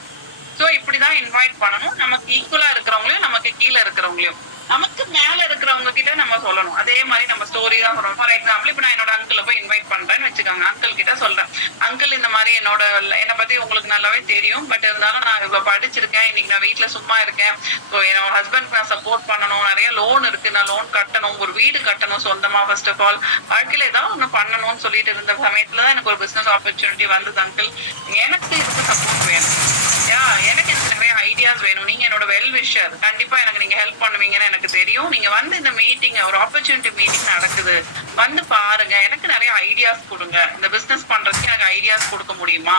சோ இப்படிதான் இன்வைட் பண்ணணும். நமக்கு ஈக்குவலா இருக்கிறவங்களையும் நமக்கு கீழே இருக்கிறவங்களையும் நமக்கு மேல இருக்கிறவங்க கிட்ட நம்ம சொல்லணும். அதே மாதிரி நம்ம ஸ்டோரி தான் சொல்லணும். ஃபார் எக்ஸாம்பிள் இப்ப நான் என்னோட அங்கிள போய் இன்வைட் பண்றேன்னு வச்சுக்கோங்க. அங்கிள் கிட்ட சொல்றேன், அங்கிள் இந்த மாதிரி என்னை பத்தி உங்களுக்கு நல்லாவே தெரியும், பட் இருந்தாலும் நான் இவ்வளவு படிச்சிருக்கேன், இன்னைக்கு நான் வீட்டுல சும்மா இருக்கேன், ஸோ என்னோட ஹஸ்பண்ட்க்கு நான் சப்போர்ட் பண்ணணும், நிறைய லோன் இருக்கு, நான் லோன் கட்டணும், ஒரு வீடு கட்டணும் சொந்தமா. ஃபர்ஸ்ட் ஆஃப் ஆல் வாழ்க்கையில ஏதாவது ஒண்ணு பண்ணணும்னு சொல்லிட்டு இருந்த சமயத்துலதான் எனக்கு ஒரு பிசினஸ் ஆப்பர்ச்சுனிட்டி வந்தது. அங்கிள் எனக்கு இதுக்கு சப்போர்ட் வேணும், எனக்கு நிறைய ஐடியாஸ் வேணும், நீங்க என்னோட வெல் விஷர், கண்டிப்பா எனக்கு நீங்க ஹெல்ப் பண்ணுவீங்கன்னு எனக்கு தெரியும். நீங்க வந்து இந்த மீட்டிங் ஒரு ஆப்பர்ச்சுனிட்டி மீட்டிங் நடக்குது, வந்து பாருங்க, எனக்கு நிறைய ஐடியாஸ் கொடுங்க, இந்த பிசினஸ் பண்றதுக்கு எனக்கு ஐடியாஸ் கொடுக்க முடியுமா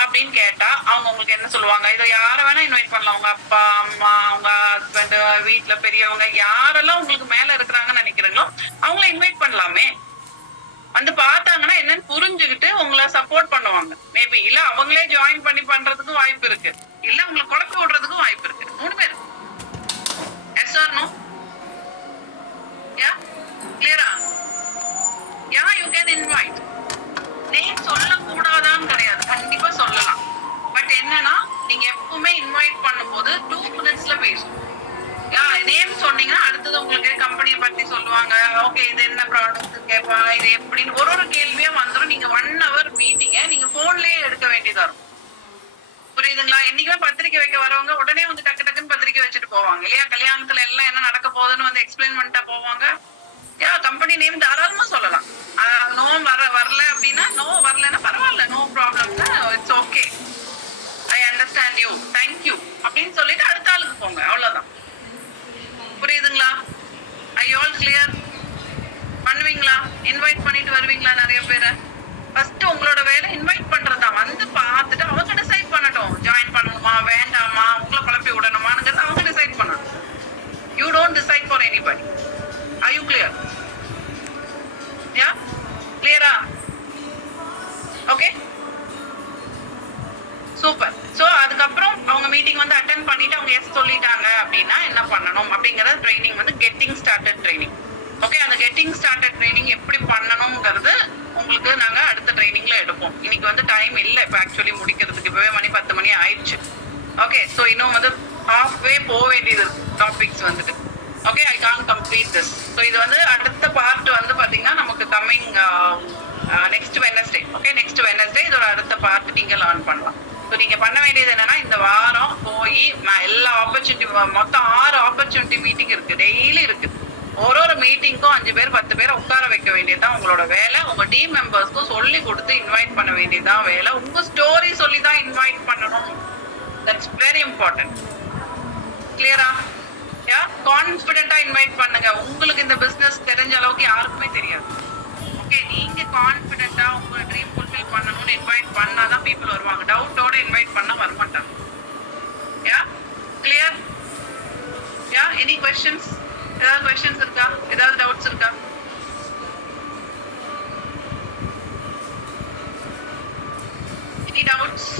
அப்படின்னு கேட்டா அவங்க உங்களுக்கு என்ன சொல்லுவாங்க? இதை யார வேணா இன்வைட் பண்ணலாம், உங்க அப்பா அம்மா, உங்க ஹஸ்பண்ட், வீட்டுல பெரியவங்க, யாரெல்லாம் உங்களுக்கு மேல இருக்கிறாங்கன்னு நினைக்கிறீங்களோ அவங்கள இன்வைட் பண்ணலாமே. வந்து பார்த்தாங்கன்னா என்னன்னு புரிஞ்சுக்கிட்டு உங்களை சப்போர்ட் பண்ணுவாங்க. மேபி இல்ல அவங்களே ஜாயின் பண்ணி பண்றதுக்கும் வாய்ப்பு இருக்கு, இல்ல உங்களை குழப்பி விடுறதுக்கும் வாய்ப்பு இருக்கு. 3 பேர். S or no? யா கிளியரா? Ya you can invite. Name சொல்லக்கூடாதான்னு கிடையாது, கண்டிப்பா சொல்லலாம். பட் என்னன்னா நீங்க எப்பவுமே இன்வைட் பண்ணும்போது 2 minutesல பேசணும். நேம் சொன்னீங்கன்னா அடுத்தது உங்களுக்கு கம்பெனியை பத்தி சொல்லுவாங்க. ஓகே இது என்ன ப்ராடக்ட் கேட்பாங்க, இது எப்படின்னு ஒரு கேள்வியா வந்துடும். நீங்க 1 hour மீட்டிங்க நீங்க போன்லயே எடுக்க வேண்டியதா இருக்கும். புரியுதுங்களா? என்னைக்குமே பத்திரிக்கை வைக்க வரவங்க உடனே வந்து டக்கு டக்குன்னு பத்திரிக்கை வச்சுட்டு போவாங்க இல்லையா? கல்யாணத்துல எல்லாம் என்ன நடக்க போகுதுன்னு வந்து எக்ஸ்பிளைன் பண்ணிட்டா போவாங்க. கம்பெனி நேம் தாராளமா சொல்லலாம். நோ வரல அப்படின்னா நோ வரலன்னா பரவாயில்ல, no problem, it's okay, I understand you, thank you அப்படின்னு சொல்லிட்டு அடுத்த ஆளுக்கு போங்க. அவ்வளவுதான். புரியுதுங்களா? I all clear? பண்ணுவீங்களா? இன்வைட் பண்ணிட்டு வருவீங்களா? நிறைய பேரை ஃபர்ஸ்ட் உங்களோட வேலை இன்வைட் பண்றதா. வந்து பார்த்துட்டு அவங்க டிசைட் பண்ணட்டும், ஜாயின் பண்ணணுமா வேண்டாமா, உங்களை குழப்பி விடணுமாங்கிறது அவங்க டிசைட் பண்ணணும். You don't decide for anybody. Are you clear? Ya கிளியரா? Okay super. சோ அதுக்கப்புறம் அவங்க மீட்டிங் வந்து அட்டென்ட் பண்ணிட்டு அவங்க எஸ் சொல்லிட்டாங்க அப்படின்னா என்ன பண்ணணும் அப்படிங்கிற ட்ரைனிங் வந்து கெட்டிங் ஸ்டார்டட் ட்ரைனிங். ஓகே, அந்த கெட்டிங் ஸ்டார்டட் ட்ரைனிங் எப்படி பண்ணணுங்கிறது உங்களுக்கு நாங்க அடுத்த ட்ரைனிங்ல எடுப்போம். இன்னைக்கு வந்து டைம் இல்லை இப்போ ஆக்சுவலி முடிக்கிறதுக்கு. இப்பவே மணி 10 மணி ஆயிடுச்சு. ஓகே, ஸோ இன்னும் வந்து ஹாஃப் வே போக வேண்டியது டாபிக்ஸ் வந்துட்டு. Okay, I can complete this. So இது வந்து அடுத்த பார்ட் வந்து பாத்தீங்கன்னா நமக்கு coming next Wednesday. Okay, next Wednesday இதோட அடுத்த பார்ட் நீங்க லேர்ன் பண்ணலாம். ஸோ நீங்க பண்ண வேண்டியது என்னன்னா இந்த வாரம் போய் எல்லா ஆப்பர்ச்சுனிட்டி, மொத்தம் 6 ஆப்பர்ச்சுனிட்டி மீட்டிங் இருக்கு, டெய்லி இருக்கு. ஒரு மீட்டிங்க்கும் 5 பேர் 10 பேரை உட்கார வைக்க வேண்டியதுதான் உங்களோட வேலை. உங்க டீம் மெம்பர்ஸ்க்கும் சொல்லி கொடுத்து இன்வைட் பண்ண வேண்டியதுதான் வேலை. உங்க ஸ்டோரி சொல்லி தான் இன்வைட் பண்ணணும். That's very important. கிளியரா? கான்ஃபிடென்ட்டா இன்வைட் பண்ணுங்க. உங்களுக்கு இந்த பிசினஸ் தெரிஞ்ச அளவுக்கு யாருக்குமே தெரியாது. ஓகே, நீங்க கான்ஃபிடென்ட்டா உங்க ட்ரீம் ஃபுல்ஃபில் பண்ணணும்னு இன்வைட் பண்ணாதான் பீப்புள் வருவாங்க. டவுட்டோட இன்வைட் பண்ணா வரமாட்டாங்க. யா கிளியர்? Yeah any questions? ஏதாவது क्वेश्चंस இருக்கா? ஏதாவது டவுட்ஸ் இருக்கா? Any doubts?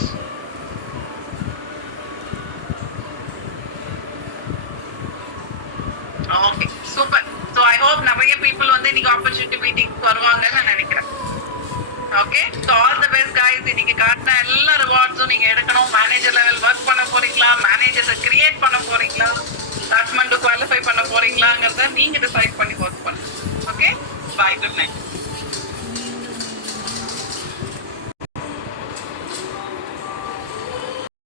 Okay super. So I hope நிறைய பீப்புள் வந்து இன்னைக்கு ஆப்பர்ச்சுனிட்டி மீட்டிங்க்கு வருவாங்கன்னு நான் நினைக்கிறேன். Okay, so all the best guys. இன்னைக்கு காட்டின எல்லா ரிவார்ட்ஸும் நீங்க எடுக்கணும். மேனேஜர் லெவல் ஒர்க் பண்ண போறீங்களா, மேனேஜர்ஸை கிரியேட் பண்ண போறீங்களா, டாக்குமெண்ட் குவாலிஃபை பண்ண போறீங்களாங்கிறத நீங்க டிசைட் பண்ணி ஒர்க் பண்ணுங்க. ஓகே, பாய், குட் நைட்.